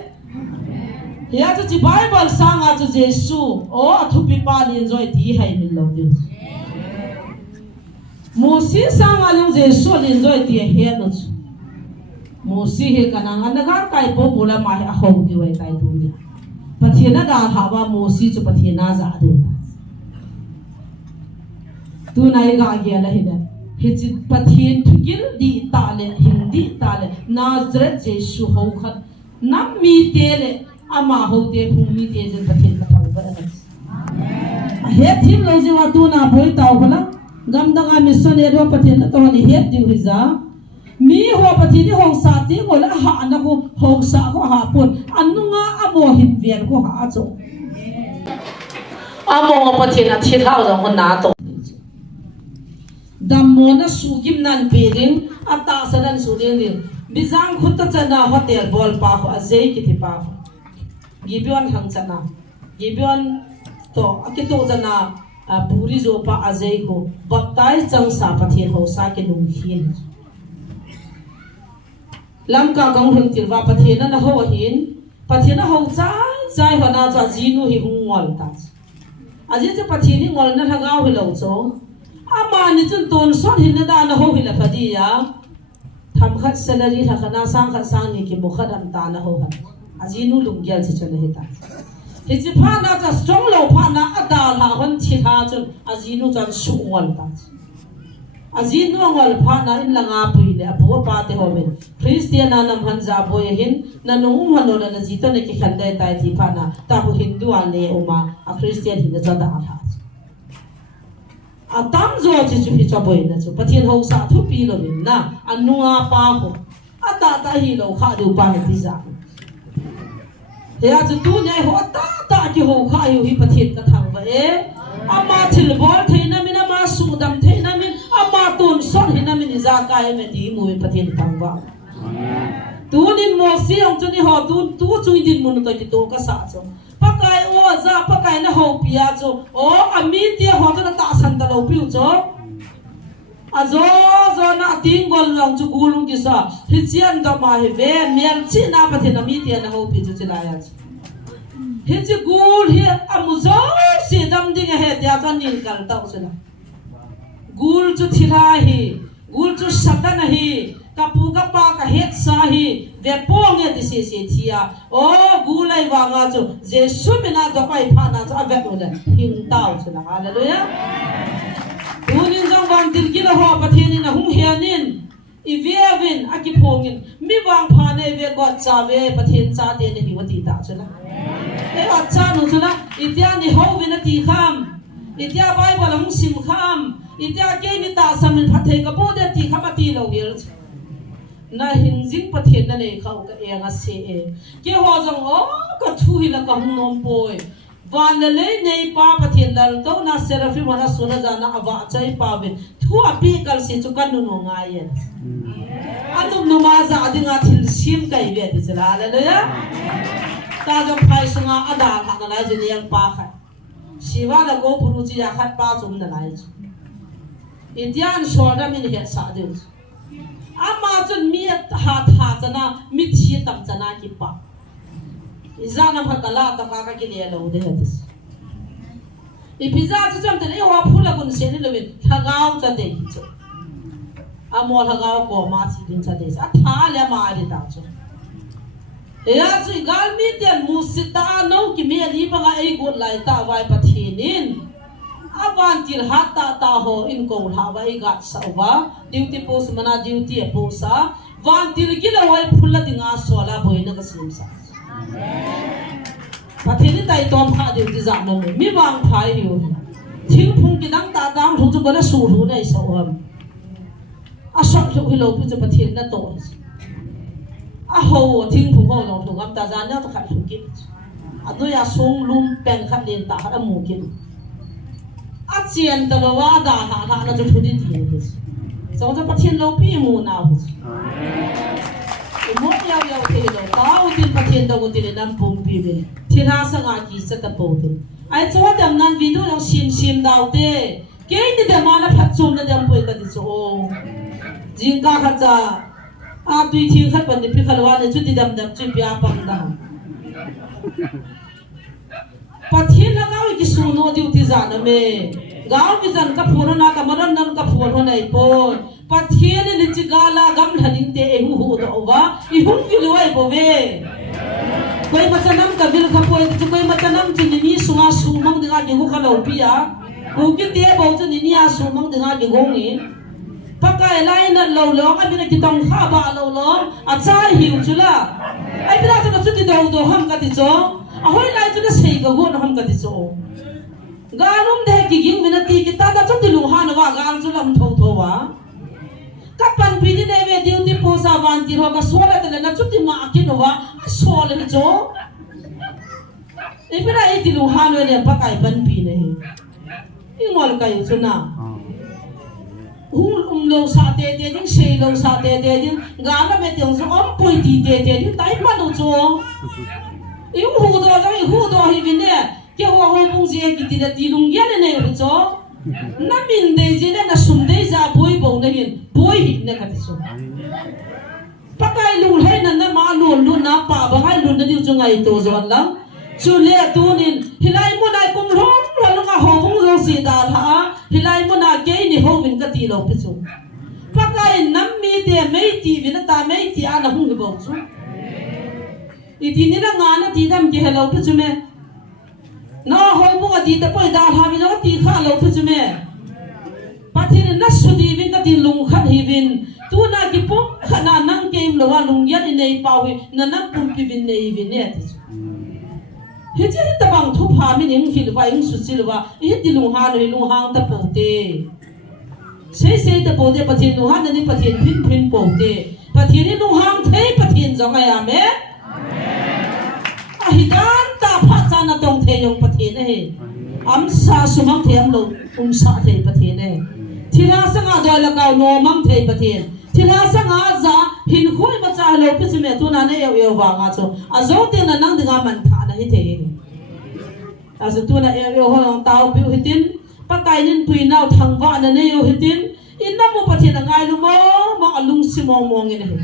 ya chu bible sanga chu Jesu o athupi pa ni enjoy ti hai min lo diu musi sanga lu Jesu li enjoy ti he no musi he kana na ga kai po bola ma ha ho di wai tai tu dia pathina da thawa mosi chu pathina za de tu nai ga ge la hida hichi pathin thugil di ta le hindi ta le nazret Jesu ho khat nam mi te le ama ho te phung mi te je pathin ka thau ba amen he thim lo je wa tu na boi taw khala gam da ga mission e ro pathin to ni he di riza mi ho pathini hong sa ti ko la ha na ko hong sa ko ha pun anunga amo hin vian ko ha cho amo pathina thi thau jong na to dam mona sugim nan peding ata sanan sudin din bizang khutta chana hotel bol pa ho azei ki thipa gibion hang chana gibion to akito jana puri zo pa azei ko baktai chang sa pathian ho sa ke nung hin lam ka gong hung tilwa pathian na ho hin pathian ho chai hona cha jinu hi hungwal ta aje che pathian hi ngol na thagau hi lo cho ama ni chun ton son hin na da na ho hi la phadiya tham khat salary thakana sang khat sang ni ki mukhat am ta na ho ha ajinu lungyal chi chone hita hi chi pha na cha strong lo pha na ada la hon chi ha chun ajinu chan su ngol ta ajinu ngol pha na in langa pui le abu pa te ho men christian na nam han ja boy hin na nu hano na ji to ne ki khan dai tai thi pha na ta hu hindu a le uma a christian hin cha da ha atam zo chi chu hi cha boy na chu pathian ho sa thu pi lo min na anua pa ho ata ta hi lo kha du pa ti za he a chu tu ne ho ta ki ho kha yu hi pathian ka thang ba e ama thil bol theina min ama su dam theina min ama tun son hina min za ka e me ti mu pathian thang ba tu nin mo si ong chu ni ho tu chu din mun to ki to ka sa chu pakai o za pakai na ho pia cho o ami ti ho to ta san ta lo piu cho azo zo na ting gol long chu gulung ki sa hichian da ma he ve mer chi na pa the na mi ti na ho pi chu chi la ya hi chi gul hi amuzo si dam ding he dia cha nin kal ta chu na gul chu thila hi gul chu satan hi kapu kapa ka het sahi ve pong ya disi si thia o gulai wanga chu jesu mina do kai phana cha ve no le hing tau chu na hallelujah unin jong ban til ki la ho pathian na hung hianin iviavin akipongin mi wang phane ve god cha ve pathian cha te ne hiwati ta chu na e acha no chu na itya ni ho vin ti kham itya bible hung sim kham itya ke ni ta samin phathei ka bo de ti khamati lo gel na hingjing pathian na nei khau ka enga se e ke ho jong o ka thu hi la ka hung nom poi van le nei pa pathian dal to na serafi mana suna jana awa chai pa ben thu api kal se chu kan nu nga ye atum namaza adinga thil sim kai ve ti chala hallelujah ta jong phai sunga ada kha na lai je yang pa kha siwa la go puru chi ya khat pa chum na lai indian shorda min he sa de ama chun mi ha tha chana mi thi tam chana ki pa izana phakala ta ka ki le lo de hatis I pizza chu cham te wa phula kun se ni lovin thagau cha de chu amo thagau ko ma chi din cha de a tha le ma ri ta chu ya chu gal mi ten musita no ki me ri ba ga ei go lai ta wai pathinin avan til hatta ta ho in ko ha wai ga sa wa duty post mana duty post sa van til ki la wai phula dinga sola boina ka sim sa pathini tai tom kha de ti za no mi wang phai yu thing phung ki dang ta dang thu chu bana su thu nei so am a shot thu hi lo pu chu pathin na to a ho thing phung ho lo thu gam ta za na to khat thu ki a do ya song lum pen khat len ta khat amu ki a chien ta lo wa da ha ha na chu thu di ti ni so cha pathin lo pi mu na hu mo yaw yaw te lo tao tin pathin do ko tin nam pum pi be thira sa nga ki sa ta po tin ai cho dam nan video yo sim sim daw te ke ni de ma na phat chum na dam poi ka ti so jing ka kha cha a tui thing khat pan ni pi khalwa ne chu ti dam dam chu pya pang da pathin na ga ki su no diu ti za na me gaw ki jan ka phone na ka maran nan ka phone ho nai po pathian ni chi gala gam thanin te e hu hu do wa I hum ki loi bo ve koi machanam ka bil kha poi chu koi machanam chi ni sunga su mang dinga ki hu khalo pia hu ki te bo chu ni a su mang dinga ki gong ni pakai lai na lo lo ka bi na ki tong kha ba lo lo a chai hiu chu la ai bi la chu ti do do ham ka ti cho a hoi lai chu na sei ka go na ham ka ti cho galum de ki ging minati ki ta da chu ti lu ha na wa gal chu lam tho tho wa kapan pini neve duty posa vanti ro ka sola tele na chuti ma akinowa sola ni jo ibira itilu halo le pakai ban pine ingol kayo suna hung lâu sa te te ding sei lâu sa te te ding gala me tiong so om poi ti te te ding tai pa no cho iu hu do hi vin ne ke ho bung je ki ti da ti lung ya ne ru cho na min de je ne na sum de za boi bo ne hin boi hi ne ka ti so pakai lu hai na ma lu na pa ba hai lu na diu chu ngai to zon lang chu le tu nin hilai mo nai kum rong lo nga ho bung zo si da ha hilai mo na ke ni ho min ka ti lo pe chu pakai nam mi te mei ti vin ta mei ti ana hung ge bo chu iti ni na nga na ti dam ke hello pe chu me no ho bung a ti ta poi da ha mi no ti kha lo pe chu me pathin na su di vin ka ti lung khat hi vin tu na ki pum khana nang kem lo wa lung ya ni nei pawi na na pum pi vin nei vin ne ti he je ta bang thu pha mi ning hi wa ing su chi lo wa he ti lung ha no lung hang ta po te sei ta po te pathin lung ha na ni pathin phin po te pathin ni lung hang thei pathin zo ga ya me a hi dan ta pha cha na tong the yong pathin he am sa sumang the am lo sa the pathin he thila sanga do la kaw no mang the pathin thila sanga za hin khoi ma cha lo pi me tu na ne yo wa nga cho a zo te na nang dinga man tha na hi the a zo tu na yo ho long taw pi hitin pa kai nin pui naw thang wa na ne yo hitin in na mo pathin ngai lu mo ma alung si mong mong in he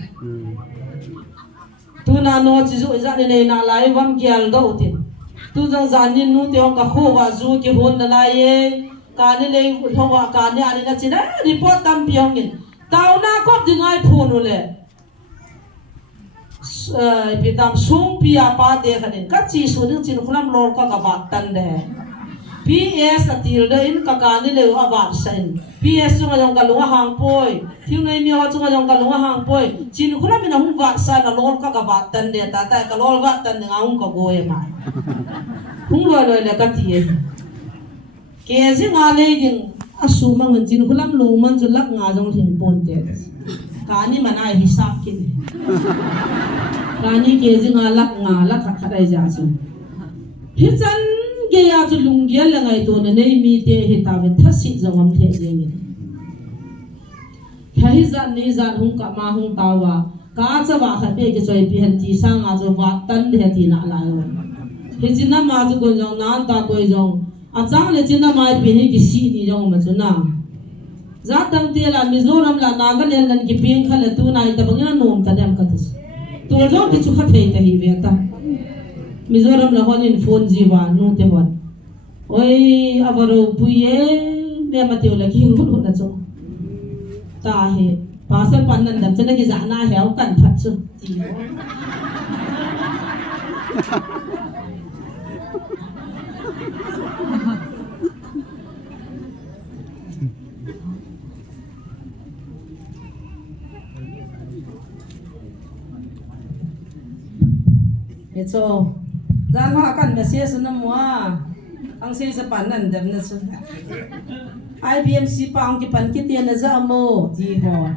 tu na no chi zo za ne na lai wam gyal do tin tu jang zan nin nu te ka kho wa zu ki hon na lai ye ka ne le ho wa ka ne ani na chi na report tam piong in tao na có tiếng ai phun rồi lệ, bị tam sung pia pa de cái này các chi số những chi nó làm lor các bạn tan đấy, PS là tiêu đấy in các cái này đều avat sen, PS chúng ta dùng cái lúa hàng poi, thiếu ngày miêu chúng ta dùng cái lúa hàng poi, chi nó làm mình không vặt sen là lor các bạn tan đấy, ta cái lor vặt tan dengan không có goy mà, không lôi là cái gì, cái gì ngài lấy đi asu mangun jin hulam lu man ju lak nga jong thin pon te kani manai hisab kin kani ke jinga lak kha dai ja chu hi chan ge ya chu lung ge la ngai to na nei mi te hi ta ven thasi jongam the je mi khai zan nei zan hung ka ma hung tawa ka cha wa kha pe ke choi pi han ti sang a jo wa tan de ti na la yo hi jina ma ju ko jong na ta ko jong a chang le china mai pi ni ki si ni jong ma chu na za tang te la mizoram la nagaland lan ki ping khala tu nai ta bang nom ta dem ka tu to jong ki chu kha thei ta hi ve ta mizoram la hon in phone ji wa nu te hon oi avaro puye me ma te la ki ngun na chu ta he pasal pannan dam chana ki za na heu kan phat chu ti so dan ma kan message na mo ang sei sa panan dam na so IBMC pa ang kipan kiti na za mo di ho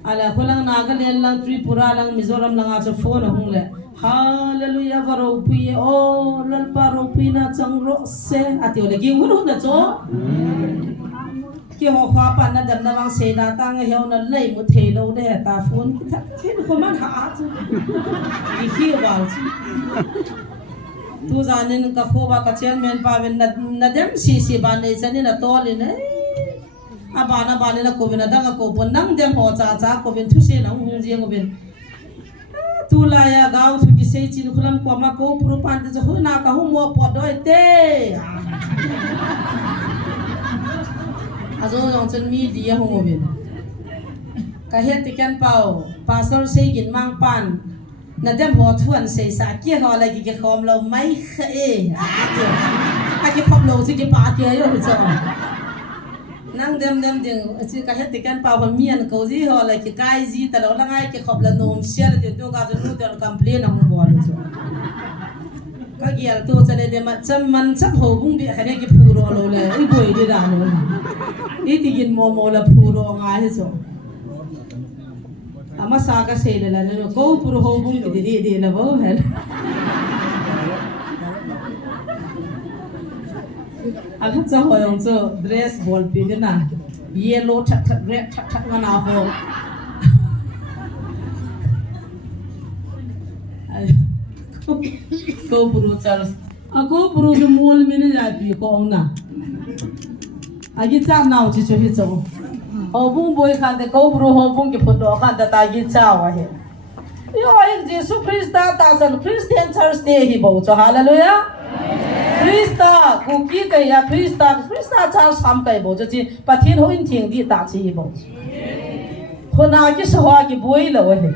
ala kholang nagaland lang Tripura lang Mizoram lang aso phone hong le hallelujah varo pi o lal paro pi na changro se ati ole gi ngun na cho ki ho khwa pa na dam na wang se na tang heo na lei mu the lo de ta phone thin ko man ha chu i hi wal chu tu zanin ka kho ba ka chairman pa wen na dem si ba ne chani na to le ne abana ba ne na ko wen da ko pon nang dem ho cha ko wen thu se na hung je ngo wen tu la ya gao thu ki sei chin khulam ko ma ko pro pan te ho na ka hu mo po doi te azo yong chen mi dia hong obin ka het ti kan pau pastor sei gin mang pan na dem ho thuan sei sa ki ho la ki khom lo mai khe a ki khom lo si ki pa ki yo cho nang dem ding chi ka het ti kan pau ba mian ko ji ho la ki kai ji ta lo la ngai ki khom la nom sia la ti to ka zo nu te complain ang bo lo cho ka gial tu cha de ma cham man chap ho bung bi khane ki phu ro lo le i boi di da lo i ti gin mo la phu ro nga he so ama sa ka se le la ko pur ho bung ki di la bo he al cha ho yong cho dress bol pi de na yellow thắt thắt red thắt thắt ngana ho ko buru Charles ako buru de mol mene ja pi ko na agi cha naw chi chu hi cho obung boy khan de ko buru hobung ki photo khan da ta gi cha wa he yo ai Jesus Christ ta san Christian Church de hi bo cho hallelujah Krista kuki kai ya Krista cha sam kai bo chi pathin ho in thing di ta chi bo khona ki soha ki boi lo he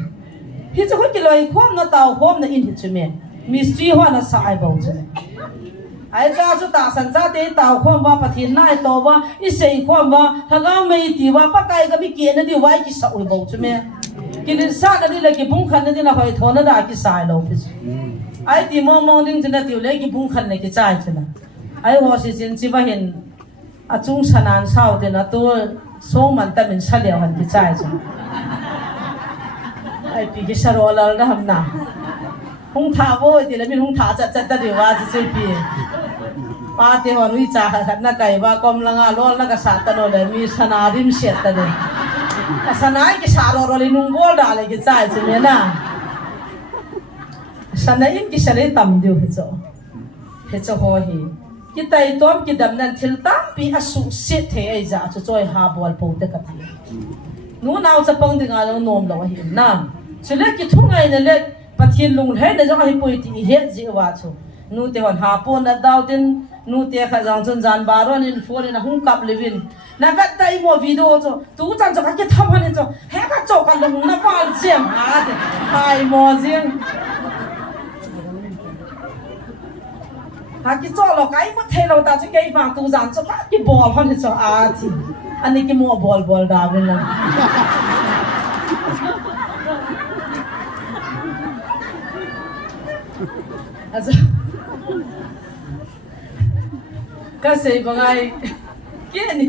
hi chu ki loi khom na taw khom na in hi chu me mystery ho na sa ai bo che ai cha chu ta san cha te taw khom ba pathin nai to ba i sei khom ba thaga mei ti wa pa kai ga bi ke na di wai ki sa oi bo chu me ki din sa ga di la ki bung khan na di na hoi thona da ki sai lo ki ai ti mo ding chana ti le ki bung khan ne ki chai chana ai ho si sin chi ba hin a chung sanan sau de na to so man ta min sa le han ki chai chana ai pi ki saro la da ham na hung tha bo ti le min hung tha cha cha ta de wa chi chi pi pa te ho rui cha khat na kai ba kom la nga lol na ka sa ta no le mi sana rim set ta de sanai ki sa ro le nung bol da le ki chai chi me na sana in ki sare tam diu he cho ho hi ki tai tom ki dam nan thil tam pi asu se the ai za cho choi ha bol po te ka thi nu naw cha pang ding a lo nom lo hi na chule ki thungai na le pathin lung he na jo hi poi ti he ji wa chu nu te hon ha po na daw tin nu te kha jang chun jan baron in phone na hung kap levin na ka tai mo video cho tu chan cho ka ki tham han cho he ka cho ka lung na pal jem a de hai mo jing ha ki cho lo kai mo the lo ta che kai ba tu jan cho ka ki bol han cho a thi ani ki mo bol da bin na aza ka sei bangai ke ni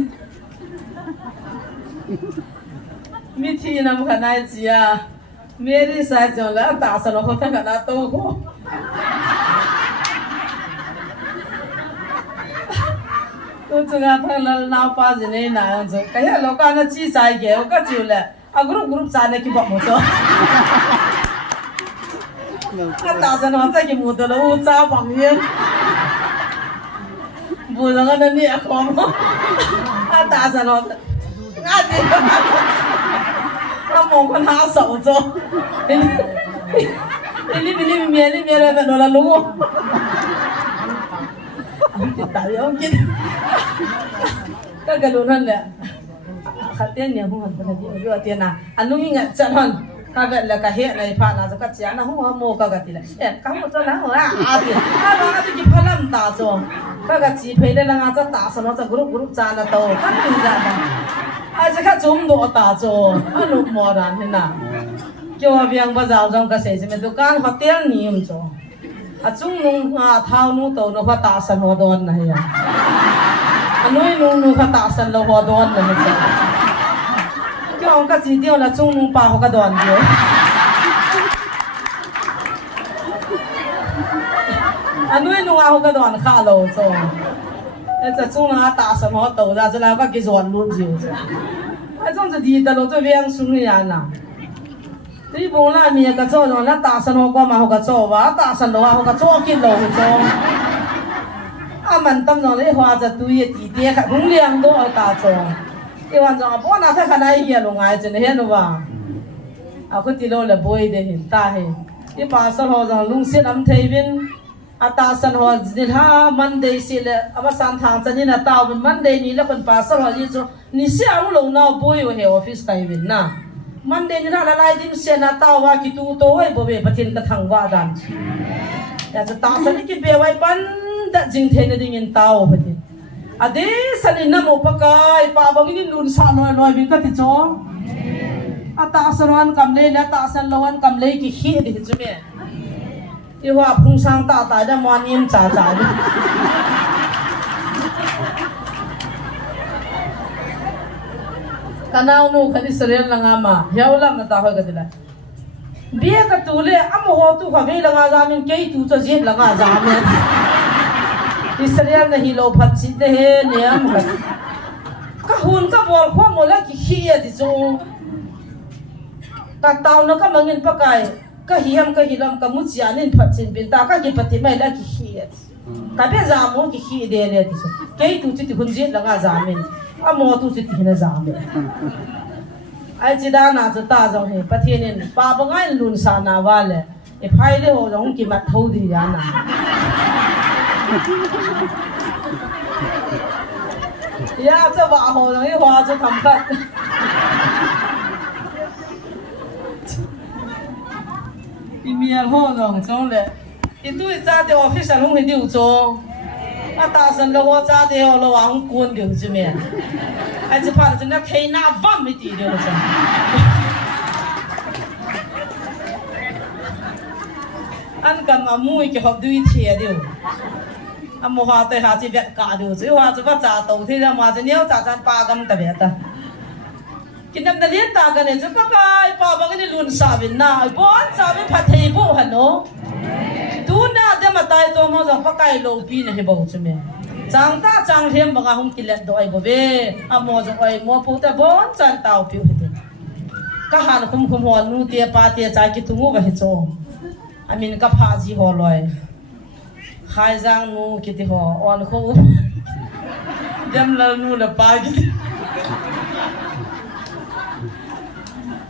mi thi nam khanai chia meri sa jo la ta sa lo ta kana to ko tu chunga thang la na pa ji ne na jo ka ya lo ka na chi sai ge ka chu la a group sa ne ki ba mo so ka ta sa no sa ki mo to lo u cha bang yen bu la na ni a ko mo a ta sa no a ti a mo ko na sa o zo li mi ra no la lu tayo ang kid kagalunan la khatyan niya hung han di yo atia na anong inga chanon kaga la ka he na ipa na ka chia na hung mo kaga tila ka mo to na wa ati ba ati ki phalam ta cho kaga chi phei le la nga cha ta sa no cha group cha na to ka ni ja na a cha ka chum do ta cho anu mo ran he na kyo abiang bazar jong ka se me dukan hotel ni um cho chung nung thao nu to no kha ta san ho don na ya anoi nu kha ta san lo ho don na cha kyo ka chi dio la chung nung pa ho ka don dio anoi nu ho ka don kha lo cho cha chung na ta san ho to da cha la ka ki zon lu jiu a chung cha di da lo zo viang su ni ya na đi bộ lại mình cái chỗ đó là ta san hoa mà hoa cái chỗ và ta san hoa cái chỗ kia lâu cái chỗ à mình tâm nó lấy hoa cho tôi thì tiếc cũng liang đó ở ta chỗ cái hoàn toàn bỏ na phải cái này kia luôn ai chân hết rồi à cái tí lâu là bôi để hiện ta hết cái bà san hoa rằng lung xiết âm thấy bên à ta san hoa thì ha Monday xí là à san thang chân như là tao bên Monday ní là phần bà san hoa như chỗ ní xí ông lâu nào bôi ở hệ office cái bên na Monday ni na lai dim se na tawa ki tu to ai bo be pathin ka thangwa dan ya cha ta san ki be wai pan da jing the na ding in taw pathin ade san na mo pa kai pa bang ni lun sa noi bi ka ti cho a ta san kam le la ta san lawan kam le ki hi di chu me i wa phung sang ta ta da mon yin cha cha kanau nu khani serial langa ma hiawla na ta hoy gadila bia ka tule am ho tu kha ve langa za min kei tu cho jet langa za me serial na hi lo phat chi te he niam ka hun ka bol kho mo la ki khi ya ti chu ka taw na ka mangin pakai ka hiam ka hilam ka mu chianin phat chin bin ta ka ki pati mai la ki khi ya ka be za mo ki khi de le ti chu ke tu chi ti hun je la nga za min a mo tu chi ti na za min ai chi da na chu ta jong he pathianin pa ba ngai lun sa na wa le e phai le ho jong ki mat thau di ya na ya这把好容易花这看看一面好容中嘞一对炸的我非常容易溜中啊大声的我炸的我往滚溜这面还是怕真的开那万没地溜着anh cầm mà mũi cái hộp đuôi thiệt điều anh mua hoa tới hà chỉ vẹt cả điều chứ hoa chỉ bắt trả tàu thì ra mà chỉ nhớ trả chân ba gam tập vẹt ta cái năm đó liên ta cái này chứ các cái ba bằng cái này luôn xả bên na bốn xả bên phát thầy bộ hả nó tu na để mà tay tôi mà rằng các cái lô pi này bảo chứ mẹ chẳng ta chẳng thêm bằng không kỹ lệ đội của về anh mua rồi ai mua phụ ta bốn chân tàu phiếu hết các hàng không hoa nu tia ba tia trái cái tung ngô hết cho anh mình các phá gì họ rồi khai giang nu kiti ho on kho dem la nu la pa kiti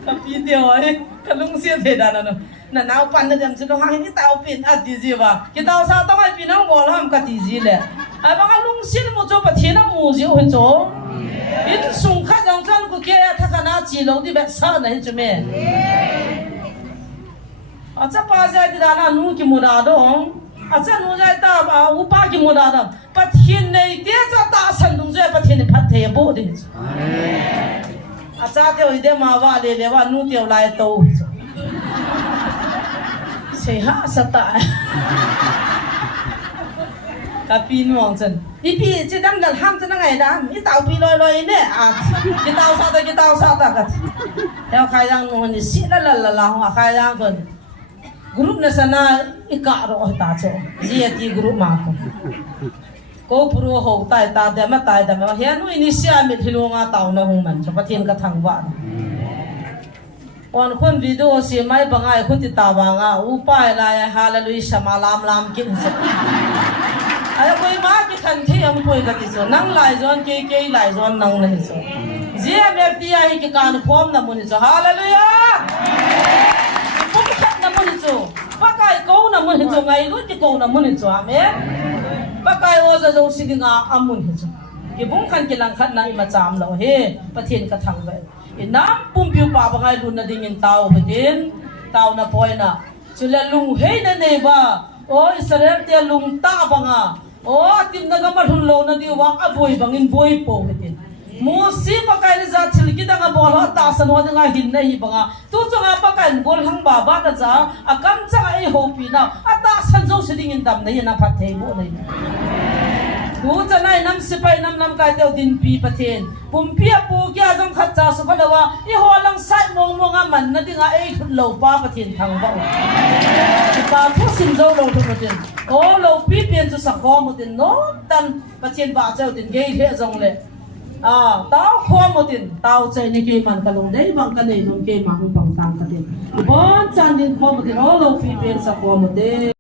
tapi dia oi kalung sia the da na nau pan na dem chu ha ni tau pin a ti ji ba ki tau sa tau ai pin ang bol ham ka ti ji le ai ba lung sin mo cho pa thi na mu ji ho cho in sung kha jang chan ku ke tha kana chi lo di ba sa na chu me a cha pa ja di da na nu ki mu da dong acha nu jai ta ba upa ki mu da dam pathin nei te cha ta san dung jai pathin ni phat the bo de acha te oi de ma wa le wa nu te lai to sei ha sa ta ka pi nuang chen ni pi che dam dal ham chen ngai da mi tau pi loi loi ne a ki tau sa ta ka theo khai rang nu ni si la la la ha khai rang kon group na sana ika ro ta cho ji group ma ko puro ho tai ta de ma tai da ma he nu ini sia mi thilunga taw na hung man cho pathin ka thang wa on khon video si mai bangai khuti ta wanga upai la hallelujah samalam lam kin se ai koi ma ki khan thi am koi ka ti so nang lai zon ke lai zon nang na so ji me ti ai ki kan phom na mun so hallelujah pakai kau na mun hizo ngai lu ti kau na mun hizo amen pakai o za zo sidinga amun hizo ki bung khan ki lang khat na ima cham lo he pathin ka thang ve inam pum piu pa ba ngai lu na ding in tau bedin tau na poina chula lung he na ne ba o israel te lung ta ba nga o tim na ga ma thun lo na di wa aboi bangin boi po bedin musi pakai ni za thil ki danga bol ha ta san ho danga hin na hi banga tu chunga pakai bol hang ba ba ta cha akam cha ai ho pi na ata san zo siding in dam na na phat thei bo nei tu cha nai nam sipai nam kai teu din pi pathen pum pi pu kya jong khat cha su phalawa i ho lang sai mong monga man na dinga ei thut lo pa pathen thang ba pa thu sim zo lo thu pathen o lo pi pian chu sa kho mo tin no tan pathen ba cheu tin ge he jong le tao khoa một tiền tao chạy này kia màn cả lồng đấy bằng cái này lồng kia mà không bằng tăng cái tiền bốn trăm tiền khoa một tiền đó lâu phi tiền sa khoa một tiền